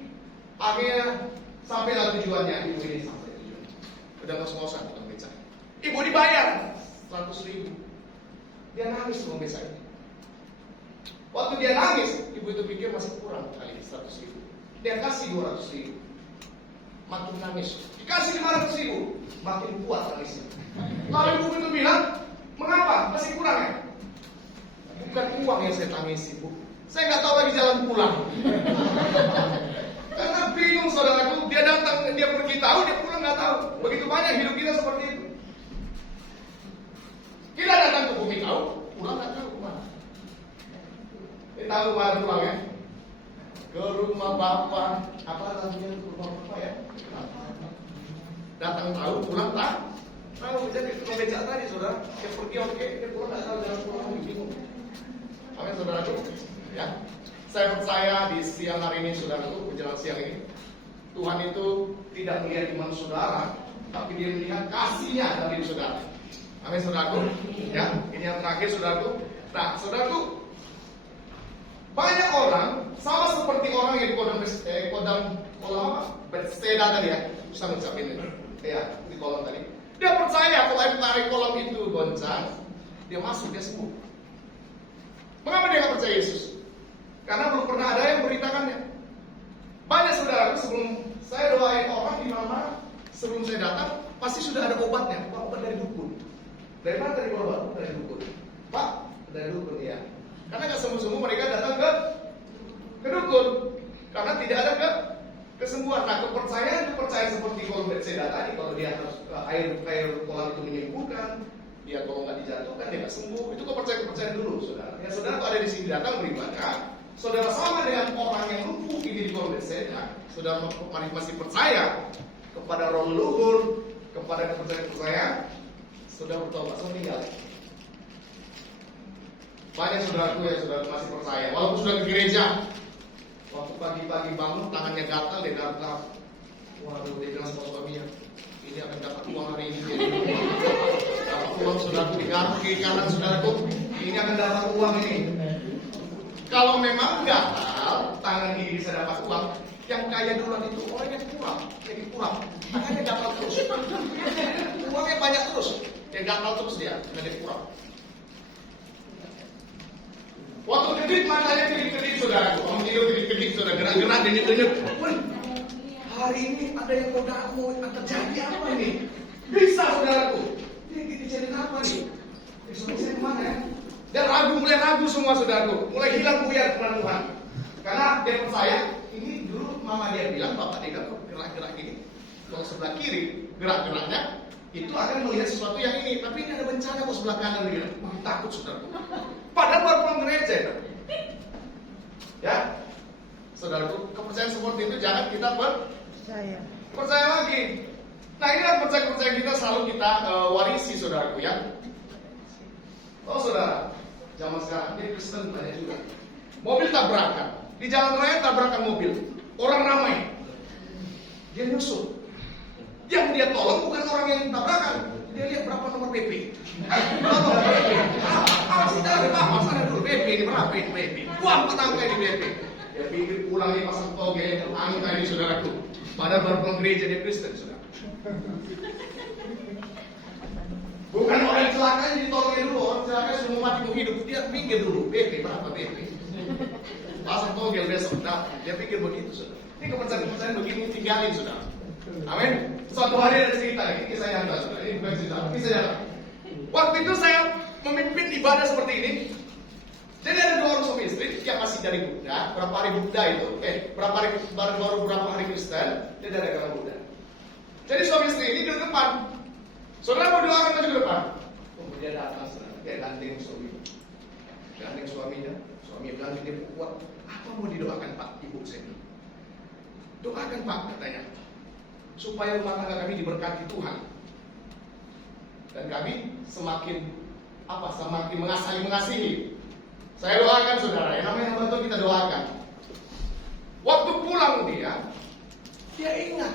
Akhirnya sampailah tujuannya, ibu ini sampai tujuan. Udah ngos-ngosan tukang becak. Ibu dibayar 100.000. Dia nangis tukang becak ini. Waktu dia nangis, ibu itu pikir masih kurang kali 100.000. Dia kasih 200.000. Makin nangis. Dikasih 500.000. Makin kuat nangisnya. Lalu ibu itu bilang, mengapa? Masih kurang ya? Bukan uang yang saya tangisi, Bu. Saya nggak tahu lagi jalan pulang. Karena bingung saudaraku, dia datang, dia pergi tahu, dia pulang nggak tahu. Begitu banyak hidup kita seperti itu. Kita datang ke bumi tahu, pulang nggak tahu kemana. Kita tahu kemana pulang ya? Ke rumah bapak, apa namanya ke rumah bapak ya? Datang tahu, pulang tak tahu. Jadi tukang becak tadi saudara, dia pergi oke, dia pulang nggak tahu jalan pulang, bingung. Amin saudaraku, ya. Saya percaya di siang hari ini saudaraku, menjelang siang ini, Tuhan itu tidak melihat iman saudara, tapi dia melihat kasihnya dalam diri saudara. Amin saudaraku, ya. Ini yang terakhir saudaraku. Nah saudaraku, banyak orang sama seperti orang yang di kodam Bethesda tadi ya, bisa ngucapin ini, ya di kolom tadi. Dia percaya kalau air tarik kolom itu goncang, dia masuk, dia sembuh. Mengapa dia nggak percaya Yesus? Karena belum pernah ada yang memberitakannya. Banyak saudara, sebelum saya doain orang di mana, sebelum saya datang, pasti sudah ada obatnya. Obat dari dukun. Dari mana tadi obat? Dari dukun. Pak, dari dukun ya. Karena nggak sembuh-sembuh mereka datang ke dukun. Karena tidak ada kesembuhan. Nah, kepercayaan seperti kolom Bethesda tadi, kalau dia harus air kolam itu menyembuhkan, dia kalau nggak dijatuhkan dia nggak sembuh. Itu kepercayaan dulu, saudara. Ya saudara kalau ada di sini datang beribadah, saudara sama dengan orang yang lumpuh ini di kolom Bethesda, saudara masih percaya kepada roh leluhur, kepada kepercayaan, saudara bertobat, saudara tinggal. Banyak saudaraku ya saudara masih percaya, walaupun sudah ke gereja, waktu pagi-pagi bangun tangannya gatal, dia gatal. Waduh, dia bilang sama suaminya, ini akan dapat uang hari ini. Dapat uang saudaraku di kanan saudaraku, ini akan dapat uang ini. Kalau memang gatal, tangan kiri bisa dapat uang. Yang kaya duluan itu orangnya kurang, jadi kurang. Tangannya gatal terus, uangnya banyak terus, dia gatal terus dia, jadi kurang. Waktu kedip matanya kedip saudaraku, orang tidur kedip saudara, gerak-gerak denyut-denyut. Hari ini ada yang mau terjadi apa ini? Bisa saudaraku. Ini kejadian apa nih? Suami saya kemana ya? Dan mulai ragu semua saudaraku. Mulai hilang buyar kepada Tuhan. Karena dia percaya, ini dulu mama dia bilang, bapak dia bilang, gerak-gerak gini. Kalau sebelah kiri, gerak-geraknya, itu akan melihat sesuatu yang ini. Tapi ini ada bencana kok sebelah kanan dia. Wah, takut saudaraku. Padahal baru pulang gereja. Ya, saudaraku, kepercayaan seperti itu jangan kita percaya lagi. Nah, inilah kepercayaan kita selalu kita warisi, saudaraku ya. Oh saudara, zaman sekarang dia Kristen banyak juga. Mobil tabrakan, di jalan raya tabrakan mobil, orang ramai. Dia nyusul. Yang dia tolong bukan orang yang tabrakan. Dia lihat berapa nomor PP. Nomor PP. Apa sana dulu PP ini berapa ini PP? Wah, 4 angka ini PP. Dia pikir pulang dia pasang togel, angka ini saudaraku. Padahal baru pulang gereja dia Kristen, saudara. Bukan orang celaka yang ditolongin dulu, orang celaka semua mati mau hidup, dia pinggir dulu, BP berapa BP? Pasang togel besok, nah, dia pikir begitu saudara. Ini kepercayaan begini tinggalin saudara. Amin. Suatu hari ada cerita, ini kisah nyata saudara, ini bukan cerita, kisah nyata. Waktu itu saya memimpin ibadah seperti ini. Jadi ada 2 orang suami istri yang masih dari Buddha, berapa hari Buddha itu, baru berapa hari Kristen, dia dari agama Buddha. Jadi suami istri ini di depan. Saudara mau doakan maju ke depan. Kemudian datang saudara, dia gandeng suaminya, suaminya gandeng dia kuat. Apa mau didoakan Pak, Ibu saya? Doakan Pak katanya, supaya rumah tangga kami diberkati Tuhan. Dan kami semakin mengasihi. Saya doakan saudara, yang namanya hamba Tuhan kita doakan. Waktu pulang dia ingat.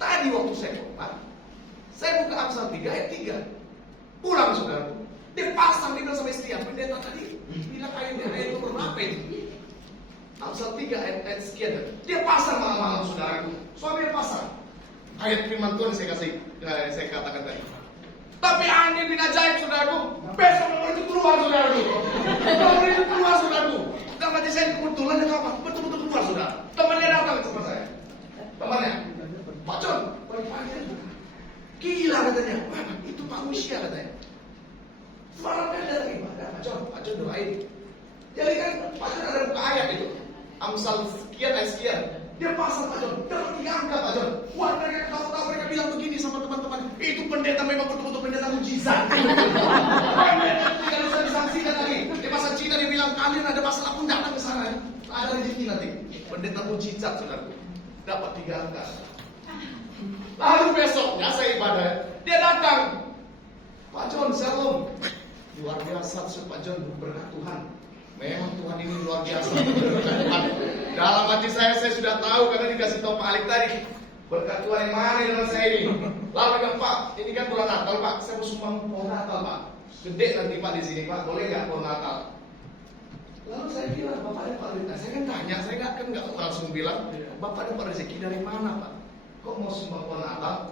Tadi waktu saya khotbah, saya buka Amsal 3 ayat 3. Pulang saudara. Dia pasang, dia bilang sama istri, pendeta tadi bilang ayat nomor berapa ini? Amsal 3 ayat sekian. Dia pasang malam-malam saudaraku. Suami dia pasang. Ayat firman Tuhan saya katakan tadi. Tapi angin bin ajaib saudaraku. Besok nomor itu keluar saudaraku. Nomor itu keluar saudaraku. Dan nanti saya kebetulan ada apa? Betul-betul keluar saudara. Temannya datang sama saya. Temannya, Pak John, pagi-pagi gila katanya. Wah, itu manusia katanya. Suaranya dari ibadah. Pak John doain. Jadi kan Pak John ada buka ayat itu. Amsal sekian ayat sekian. Dia pasang Pak John, dapat 3 angka Pak John. Wah, mereka ketawa-tawa, mereka bilang begini sama teman-teman. Itu pendeta memang betul-betul pendeta mujizat. Pendeta tidak bisa disaksikan lagi. Di masa Cina dia bilang kalian ada masalah pun datang ke sana. Ada rezeki nanti. Pendeta mujizat saudaraku. Dapat 3 angka. Lalu besoknya saya ibadah, dia datang. Pak John, shalom. Luar biasa Pak John, berkat Tuhan. Memang Tuhan ini luar biasa. Dalam hati saya sudah tahu karena dikasih tahu Pak Alik tadi. Berkat Tuhan yang mana dalam saya ini. Lalu bilang, Pak, ini kan bulan Natal Pak, saya mau sumbang pohon Natal Pak. Gede nanti Pak di sini Pak, boleh nggak pohon Natal? Lalu saya bilang, Bapak dapat rezeki. Saya kan tanya, saya nggak langsung bilang, Bapak dapat rezeki dari mana Pak? Kok mau sumbang pohon Natal?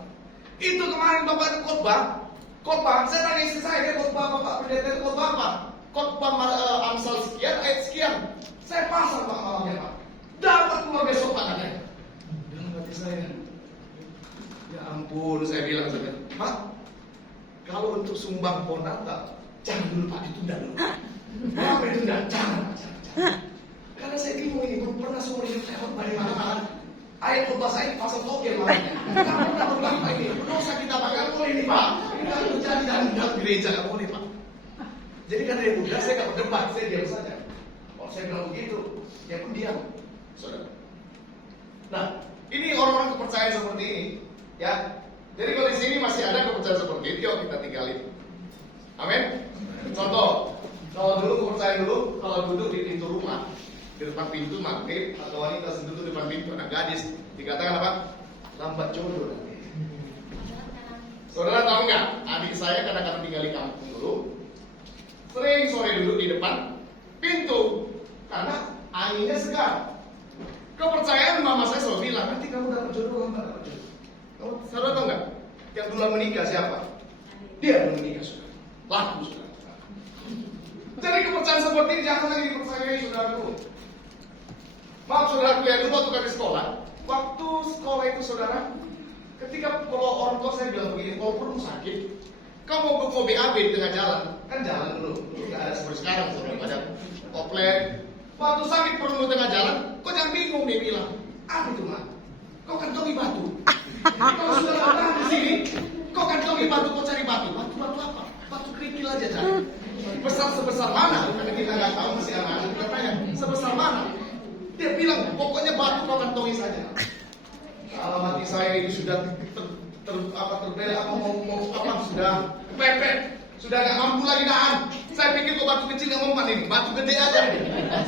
Itu kemarin Bapak itu khotbah. Saya tanya istri saya, dia khotbah Bapak pendeta itu khotbah apa? Khotbah Amsal sekian, ayat sekian. Saya pasang Pak malamnya Pak. Dapat keluar besok Pak katanya. Dalam hati saya, ya ampun, saya bilang saja, Pak, kalau untuk sumbang pohon Natal, jangan dulu Pak, ditunda dulu. Kenapa ditunda? Jangan. Karena saya bingung ini, belum pernah seumur hidup saya khotbah di mana-mana. Ayat khotbah saya pasang togel malamnya. Kamu dapat berapa ini? Dosa kita Pak, nggak boleh ini Pak. Ini nggak terjadi dalam gereja, nggak boleh Pak. Jadi karena dia muda, saya nggak berdebat, saya diam saja. Kalau saya bilang begitu, dia pun diam, saudara. Nah, ini orang-orang kepercayaan seperti ini, ya. Jadi kalau di sini masih ada kepercayaan seperti ini, yuk kita tinggalin. Amin. Contoh, kalau dulu kepercayaan kalau duduk di pintu rumah, di depan pintu maghrib atau wanita duduk di depan pintu anak gadis, dikatakan apa? Lambat jodoh. Saudara tahu nggak? Adik saya kadang-kadang tinggal di kampung dulu. Sering sore duduk di depan pintu karena anginnya segar. Kepercayaan mama saya selalu bilang, nanti kamu dapat jodoh, kamu dapat jodoh. Kamu saudara tahu nggak? Yang duluan menikah siapa? Dia belum menikah sudah. Laku sudah. Jadi kepercayaan seperti ini jangan lagi dipercayai saudaraku. Maaf saudaraku ya, dulu waktu kami sekolah. Waktu sekolah itu saudara, ketika kalau orang tua saya bilang begini, kalau perlu sakit, kamu mau BAB di tengah jalan, kan jalan dulu nggak ada seperti sekarang, sebelum ada koplet. Waktu sakit perlu di tengah jalan, kok jangan bingung dia bilang, apa itu mah? Kau kantongi batu. Kalau sudah datang di sini, kau kantongi batu, kau cari batu. Batu apa? batu kerikil aja cari. Besar sebesar mana? Karena kita nggak tahu masih anak-anak, kita tanya sebesar mana. Dia bilang pokoknya batu kau kantongi saja. Kalau hati saya itu sudah terbelak sudah kepepet, sudah nggak mampu lagi nahan. Saya pikir kok batu kecil nggak mempan ini, batu gede aja.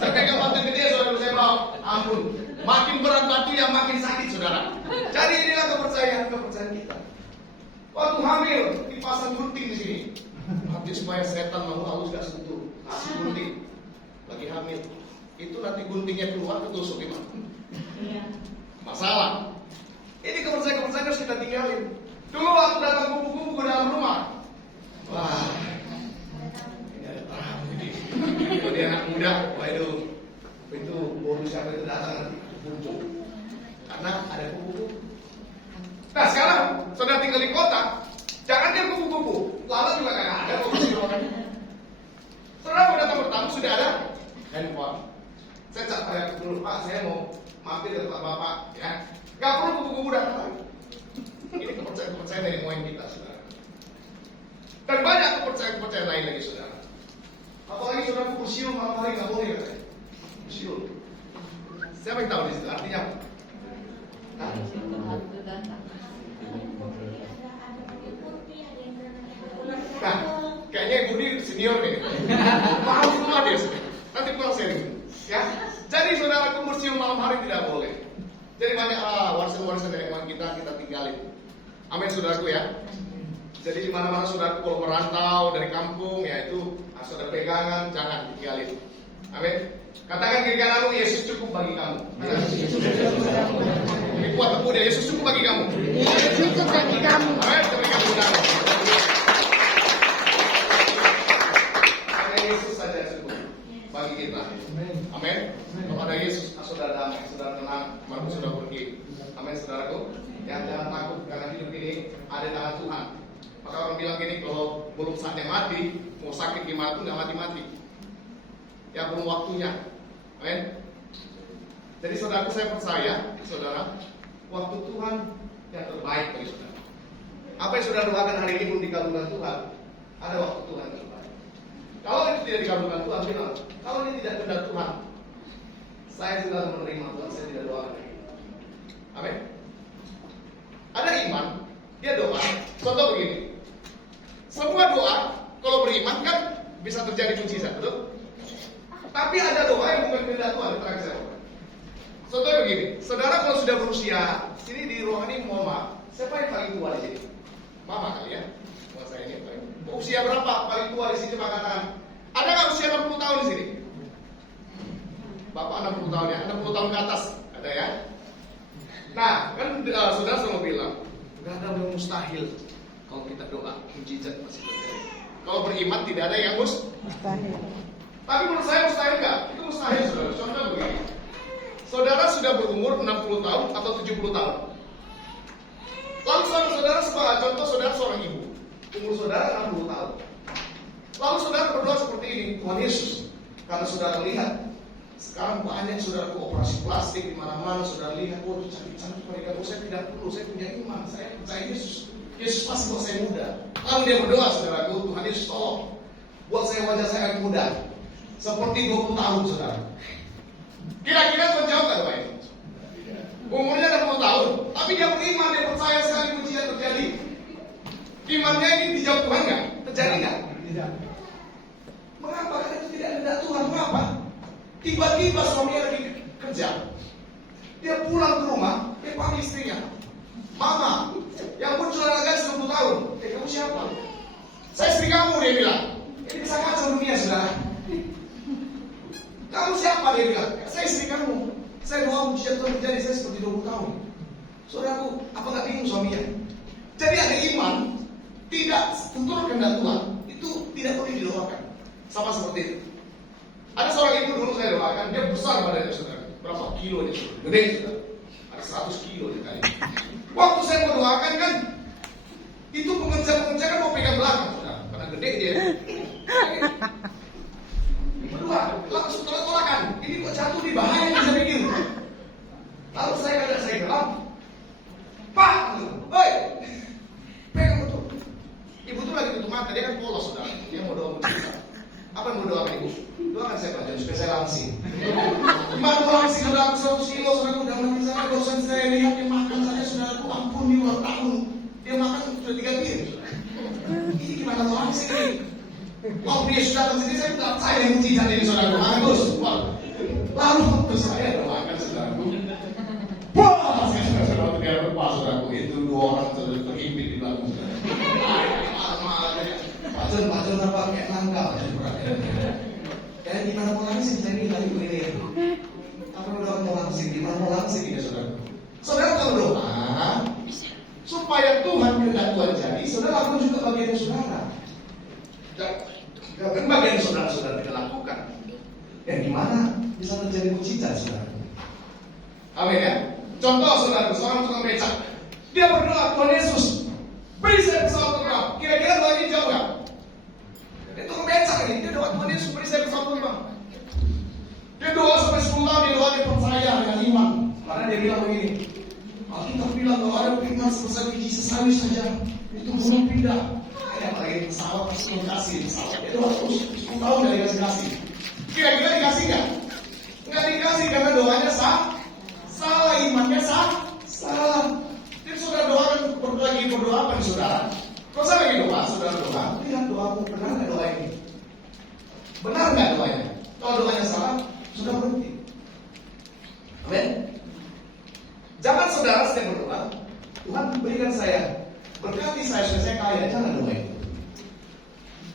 Saya pegang batu gede, saudara saya bawa, ampun, makin berat batu yang makin sakit, saudara. Jadi inilah kepercayaan kita. Waktu hamil dipasang gunting di sini, nanti supaya setan mau halus gak sentuh, kasih gunting. Lagi hamil, itu nanti guntingnya keluar ketusuk gimana? Masalah. Ini kepercayaan harus kita tinggalin. Dulu waktu datang kupu-kupu ke dalam rumah, wah, ini ada tamu ini. Kalau dia anak muda, waduh, itu bonus siapa itu datang nanti muncul. Karena ada kupu-kupu. Nah sekarang sudah tinggal di kota, jangan dia kupu-kupu, lalat juga nggak ada kupu-kupu di rumah. Saudara mau datang bertamu sudah ada handphone. Saya cak dulu, Pak, saya mau mampir ke tempat Bapak, ya. Gak perlu kupu-kupu datang. Ini kepercayaan dari moyang kita, saudara. Dan banyak kepercayaan lain lagi, saudara. Apalagi saudara bersiul malam hari nggak boleh, katanya. Bersiul. Siapa yang tahu di situ artinya apa? Nah, kayaknya Ibu Di senior nih. Paham semua dia. Nanti pulang sharing. Ya. Jadi saudara bersiul malam hari tidak boleh. Jadi banyak warisan-warisan dari uang kita tinggalin. Amin saudaraku ya. Jadi di mana-mana saudaraku kalau merantau dari kampung ya itu saudara pegangan jangan ditinggalin. Amin. Katakan kiri kananmu, Yesus cukup bagi kamu. Ini kuat tepu dia, Yesus cukup bagi kamu. Yesus cukup bagi kamu. Amin. Berikan saudara. Hanya Yesus saja cukup bagi kita. Amin. Kalau ada Yesus, saudara damai, saudara tenang, kemana sudah pergi. Amin, saudaraku. Yang jangan takut karena hidup ini ada di tangan Tuhan. Maka orang bilang gini, kalau belum saatnya mati, mau sakit gimana pun nggak mati-mati. Ya belum waktunya. Amin. Jadi saudaraku saya percaya, saudara, waktu Tuhan yang terbaik bagi saudara. Apa yang saudara doakan hari ini belum dikabulkan Tuhan, ada waktu Tuhan yang terbaik. Kalau itu tidak dikabulkan Tuhan, bilang, kalau ini tidak kehendak Tuhan, saya sudah menerima Tuhan, saya tidak doakan. Amin. Ada iman, dia doa. Contoh begini, semua doa kalau beriman kan bisa terjadi mujizat, betul? Tapi ada doa yang bukan kehendak Tuhan, terakhir saya doa. Contohnya begini, saudara kalau sudah berusia, sini di ruangan ini mohon maaf, siapa yang paling tua di sini? Mama kali ya, mama saya ini paling. Usia berapa paling tua di sini Pak katakan? Ada nggak usia 60 tahun di sini? Bapak 60 tahun ya, 60 tahun ke atas ada ya. Nah, kan saudara selalu bilang, nggak ada yang mustahil kalau kita doa, mujizat masih terjadi. Kalau beriman tidak ada yang mustahil. Tapi menurut saya mustahil nggak? Itu mustahil saudara. Contoh begini, saudara sudah berumur 60 tahun atau 70 tahun. Lalu saudara sebagai contoh saudara seorang ibu, umur saudara 60 tahun. Lalu saudara berdoa seperti ini, Tuhan Yesus, karena saudara lihat sekarang banyak saudara operasi plastik di mana-mana, saudara lihat, waduh cantik-cantik mereka. Saya tidak perlu, saya punya iman, saya percaya Yesus. Yesus pasti buat saya muda. Lalu dia berdoa, saudaraku, Tuhan Yesus tolong buat saya wajah saya muda, seperti 20 tahun, saudara. Kira-kira menjawab gak doa itu? Umurnya 60 tahun, tapi dia beriman, dia percaya sekali mujizat terjadi. Imannya ini dijawab Tuhan nggak? Terjadi nggak? Tidak. Mengapa? Karena itu tidak ada Tuhan. Mengapa? Tiba-tiba suaminya lagi kerja, dia pulang ke rumah, dia panggil istrinya, Mama, yang muncul anak 10 tahun. Kamu siapa? Saya istri kamu, dia bilang. Ini bisa kacau dunia, saudara. Kamu siapa? Dia bilang. Saya istri kamu. Saya doa mujizat Tuhan terjadi, saya seperti 20 tahun. Saudaraku, apa nggak bingung suaminya? Jadi ada iman, tidak turun kehendak Tuhan, itu tidak boleh didoakan. Sama seperti itu. Ada seorang ibu dulu saya doakan, dia besar badannya saudara. Berapa kilo dia saudara? Gede saudara. Ada 100 kilo dia kali. Waktu saya mau doakan kan, itu pengejar kan mau pegang belakang saudara. Karena gede dia. Berdua, langsung tolak-tolakan. Ini kok jatuh di bahaya bisa pikir. Lalu saya geram. Pak, woi, pegang betul. Ibu tuh lagi tutup mata, dia kan polos saudara. Dia mau doa mucizat. Apa yang mau doakan ibu? Doakan saya Pak John supaya saya langsing. Gimana mau langsing saudara 100 kilo saudara udah mati sana dosen saya lihat dia makan saja saudara ampun di ulang tahun dia makan sudah 3 piring. Ini gimana mau langsing ini? Oh dia sudah datang sini saya yang mujizat ini saudara bagus. Lalu waktu saya doakan saudaraku. Wah saya sudah tidak lupa saudaraku itu 2 orang saudara terhimpit di belakang saudara. Pak John apa kayak nangka ya gimana mau langsing saya bilang ini apa udah mau langsing gimana mau langsing ini saudara kalau doa supaya Tuhan kehendak Tuhan jadi saudara lakukan juga bagian saudara dan bagian saudara tidak lakukan ya gimana bisa terjadi mujizat saudara amin ya contoh saudara seorang tukang becak dia berdoa Tuhan Yesus beri saya pesawat terbang kira-kira doanya jauh gak? Itu kebecak ini, dia doa Tuhan Yesus beri saya pesawat terbang. Dia doa sampai 10 tahun, dia doa dia percaya dengan iman. Karena dia bilang begini, Alkitab bilang kalau ada pindah sebesar biji sesawi saja, itu belum pindah. Ya lagi pesawat pasti kasih pesawat. Dia doa terus 10 tahun dia dikasih. Kira-kira dikasih nggak? Nggak dikasih karena doanya salah imannya salah. Jadi saudara doakan lagi berdoa apa nih saudara? Kalau saya lagi doa, saudara doa, lihat doamu benar nggak doa ini? Benar nggak doanya? Kalau doanya salah, sudah berhenti. Amin. Jangan saudara setiap berdoa, Tuhan berikan saya, berkati saya supaya saya kaya. Jangan doa itu.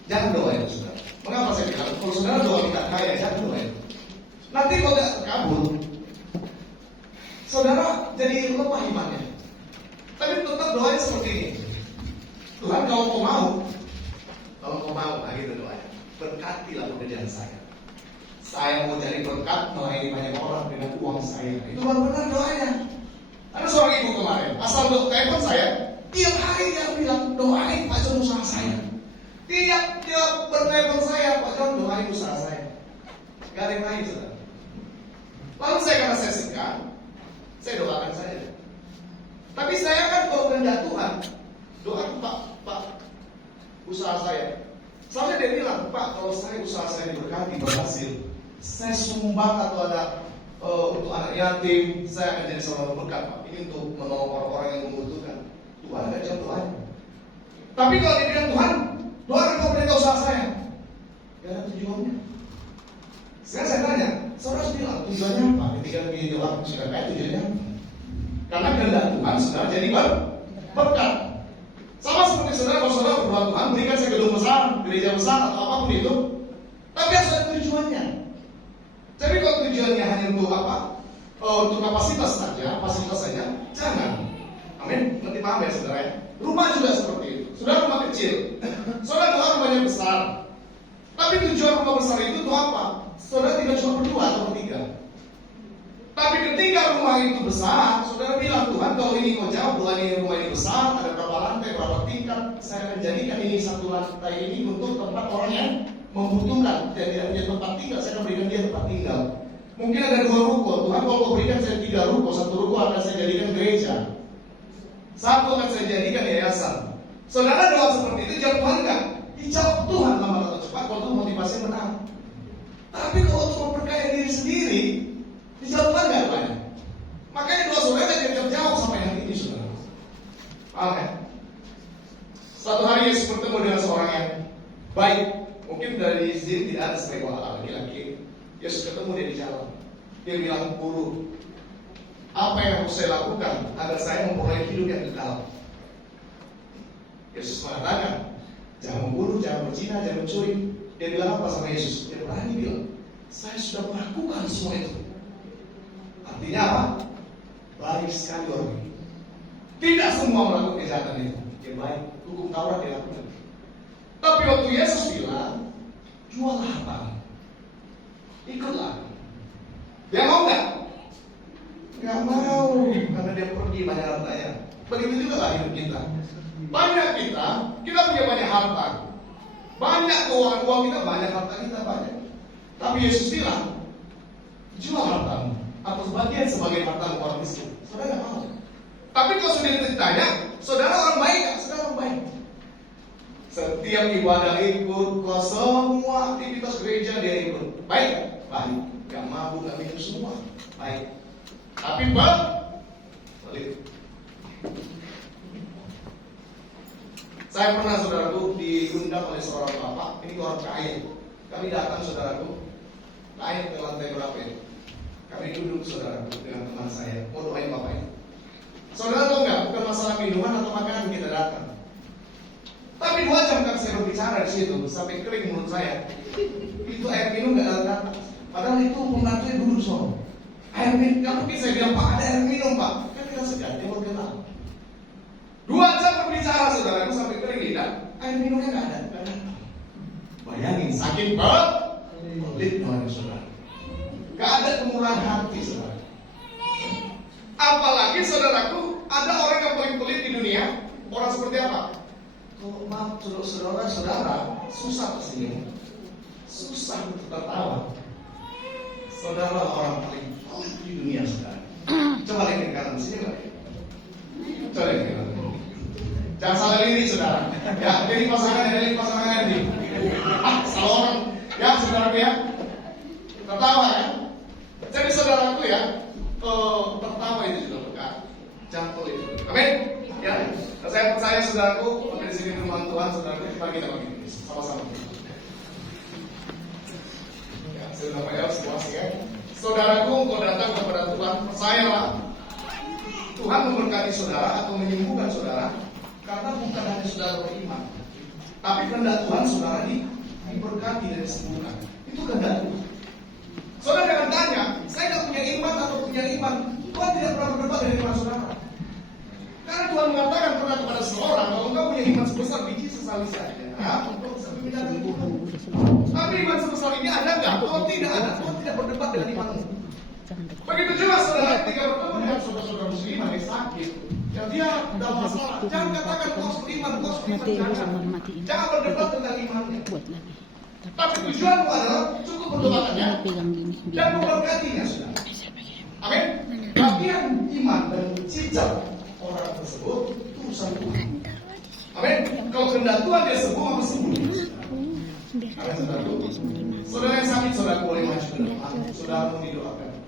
Jangan doa itu saudara. Mengapa saya bilang? Kalau saudara doa minta kaya, jangan doa itu. Nanti kalau tidak terkabul, saudara jadi lemah imannya. Tapi tetap doanya seperti ini. Tuhan kalau kau mau, gitu doanya. Berkatilah pekerjaan saya. Saya mau cari berkat melayani banyak orang dengan uang saya. Itu benar doanya. Ada seorang ibu kemarin, asal telepon saya, tiap hari dia bilang doain Pak John usaha saya. Tiap bertelepon saya, Pak John doain usaha saya. Gak ada yang lain saudara. Lalu saya karena saya segan, saya doakan saja. Tapi saya kan kalau kehendak Tuhan, doakan Pak usaha saya. Soalnya dia bilang, Pak kalau saya usaha saya diberkati berhasil, saya sumbang atau ada untuk anak yatim, saya akan jadi seorang berkat Pak. Ini untuk menolong orang-orang yang membutuhkan. Tuhan akan jawab doanya. Tapi kalau dia bilang Tuhan, doakan kau perintah usaha saya, gak ada tujuannya. Sekarang saya tanya, saudara bilang tujuannya apa? Ketika dia doa sudah kayak tujuannya apa? Karena kehendak Tuhan sudah jadi berkat. Sama seperti saudara, kalau saudara berdoa Tuhan berikan saya gedung besar, gereja besar atau apapun itu, tapi harus ada tujuannya. Jadi kalau tujuannya hanya untuk apa? Untuk kapasitas saja, jangan. Amin. Nanti paham ya saudara ya. Rumah juga seperti itu. Saudara rumah kecil, saudara doa rumahnya besar. Tapi tujuan rumah besar itu untuk apa? Saudara tidak cuma berdua atau bertiga. Tapi ketika rumah itu besar, saudara bilang Tuhan kalau ini kau jawab doa ini rumah ini besar, ada berapa lantai, berapa tingkat, saya akan jadikan ini satu lantai ini untuk tempat orang yang membutuhkan dan tidak punya tempat tinggal, saya akan berikan dia tempat tinggal. Mungkin ada 2 ruko, Tuhan kalau kau berikan saya 3 ruko, 1 ruko akan saya jadikan gereja, 1 akan saya jadikan yayasan. Saudara doa seperti itu jawab Tuhan enggak? Dijawab Tuhan lama atau cepat kalau itu motivasi menang. Tapi kalau untuk memperkaya diri sendiri, dijawab Tuhan enggak doanya? Makanya doa saudara tidak jawab sampai hari ini saudara. Paham ya? Suatu hari Yesus bertemu dengan seorang yang baik. Mungkin dari sini tidak ada sebagai laki-laki. Yesus ketemu dia di jalan. Dia bilang, Guru, apa yang harus saya lakukan agar saya memperoleh hidup yang kekal? Yesus mengatakan, jangan membunuh, jangan berzina, jangan mencuri. Dia bilang apa sama Yesus? Dia berani bilang, saya sudah melakukan semua itu. Artinya apa? Baik sekali orang ini. Tidak semua melakukan kejahatan itu. Dia baik, hukum Taurat dia lakukan. Tapi waktu Yesus bilang, jual harta, ikutlah. Dia mau nggak? Nggak mau, karena dia pergi banyak hartanya. Begitu juga lah hidup kita. Banyak kita punya banyak harta, banyak uang kita banyak, harta kita banyak. Tapi Yesus bilang, jual hartamu atau sebagian hartamu orang miskin. Saudara nggak mau. Tapi kalau sudah ditanya, saudara orang baik nggak? Saudara orang baik. Setiap ibadah ikut, kok semua aktivitas gereja dia ikut. Baik, baik. Gak mabuk, gak minum semua. Baik. Tapi balik. Saya pernah, saudaraku, diundang oleh seorang bapak. Ini orang kaya. Kami datang, saudaraku, naik ke lantai berapa ini? Kami duduk, saudaraku, dengan teman saya. Mau doain bapak ini. Saudara tahu nggak? Bukan masalah minuman atau makanan kita datang. Tapi 2 jam kan saya berbicara di situ sampai kering mulut saya. Itu air minum nggak datang. Padahal itu pembantunya duduk soal. Air minum, nggak mungkin saya bilang Pak ada air minum Pak. Kan kita segan, dia mau kenal. 2 jam berbicara, saudaraku, sampai kering lidah. Air minumnya nggak ada. Bayangin, sakit banget. Pelit namanya, saudara. Gak ada kemurahan hati, saudara. Apalagi, saudaraku, ada orang yang paling pelit di dunia. Orang seperti apa? Kalau maaf, saudara, susah tersenyum, susah untuk tertawa. Saudara orang paling pelit di dunia, saudara. Coba lihat ke kanan sini lah. Coba lihat ke kanan. Jangan salah diri, saudara. Ya, jadi pasangan ini. Salah orang. Ya, saudaraku ya. Tertawa ya. Jadi saudaraku ya, tertawa itu juga berkat. Jangan pelit. Amin. Ya, saya percaya saudaraku, di sini firman Tuhan, saudaraku, kita bagi sama-sama. Ya, saya sudah bayar semua sih ya. Saudaraku, engkau datang kepada Tuhan, percayalah, Tuhan memberkati saudara atau menyembuhkan saudara, karena bukan hanya saudara beriman, tapi kehendak Tuhan saudara diberkati dan disembuhkan. Itu kehendak Tuhan. Saudara jangan tanya, saya tidak punya iman atau punya iman. Tuhan tidak pernah berdebat dengan iman saudara. Karena Tuhan mengatakan pernah kepada seorang, kalau engkau punya iman sebesar biji sesali saja, engkau bisa memindahkan Tuhan. Tapi iman sebesar ini ada nggak? Kalau tidak ada, Tuhan tidak berdebat dengan imanmu. Begitu juga saudara ketika bertemu dengan saudara-saudara muslim yang sakit, yang dia dalam masalah, jangan katakan kau harus beriman, jangan berdebat tentang imannya. Tapi tujuanmu adalah cukup mendoakannya dan memberkatinya, saudara. Amin. Bagian iman dan cicak orang tersebut itu urusan Tuhan. Amin. Kalau kehendak Tuhan dia sembuh, maka sembuh. Amin, saudara. Saudara yang sakit, saudara boleh maju ke depan. Saudara mau didoakan.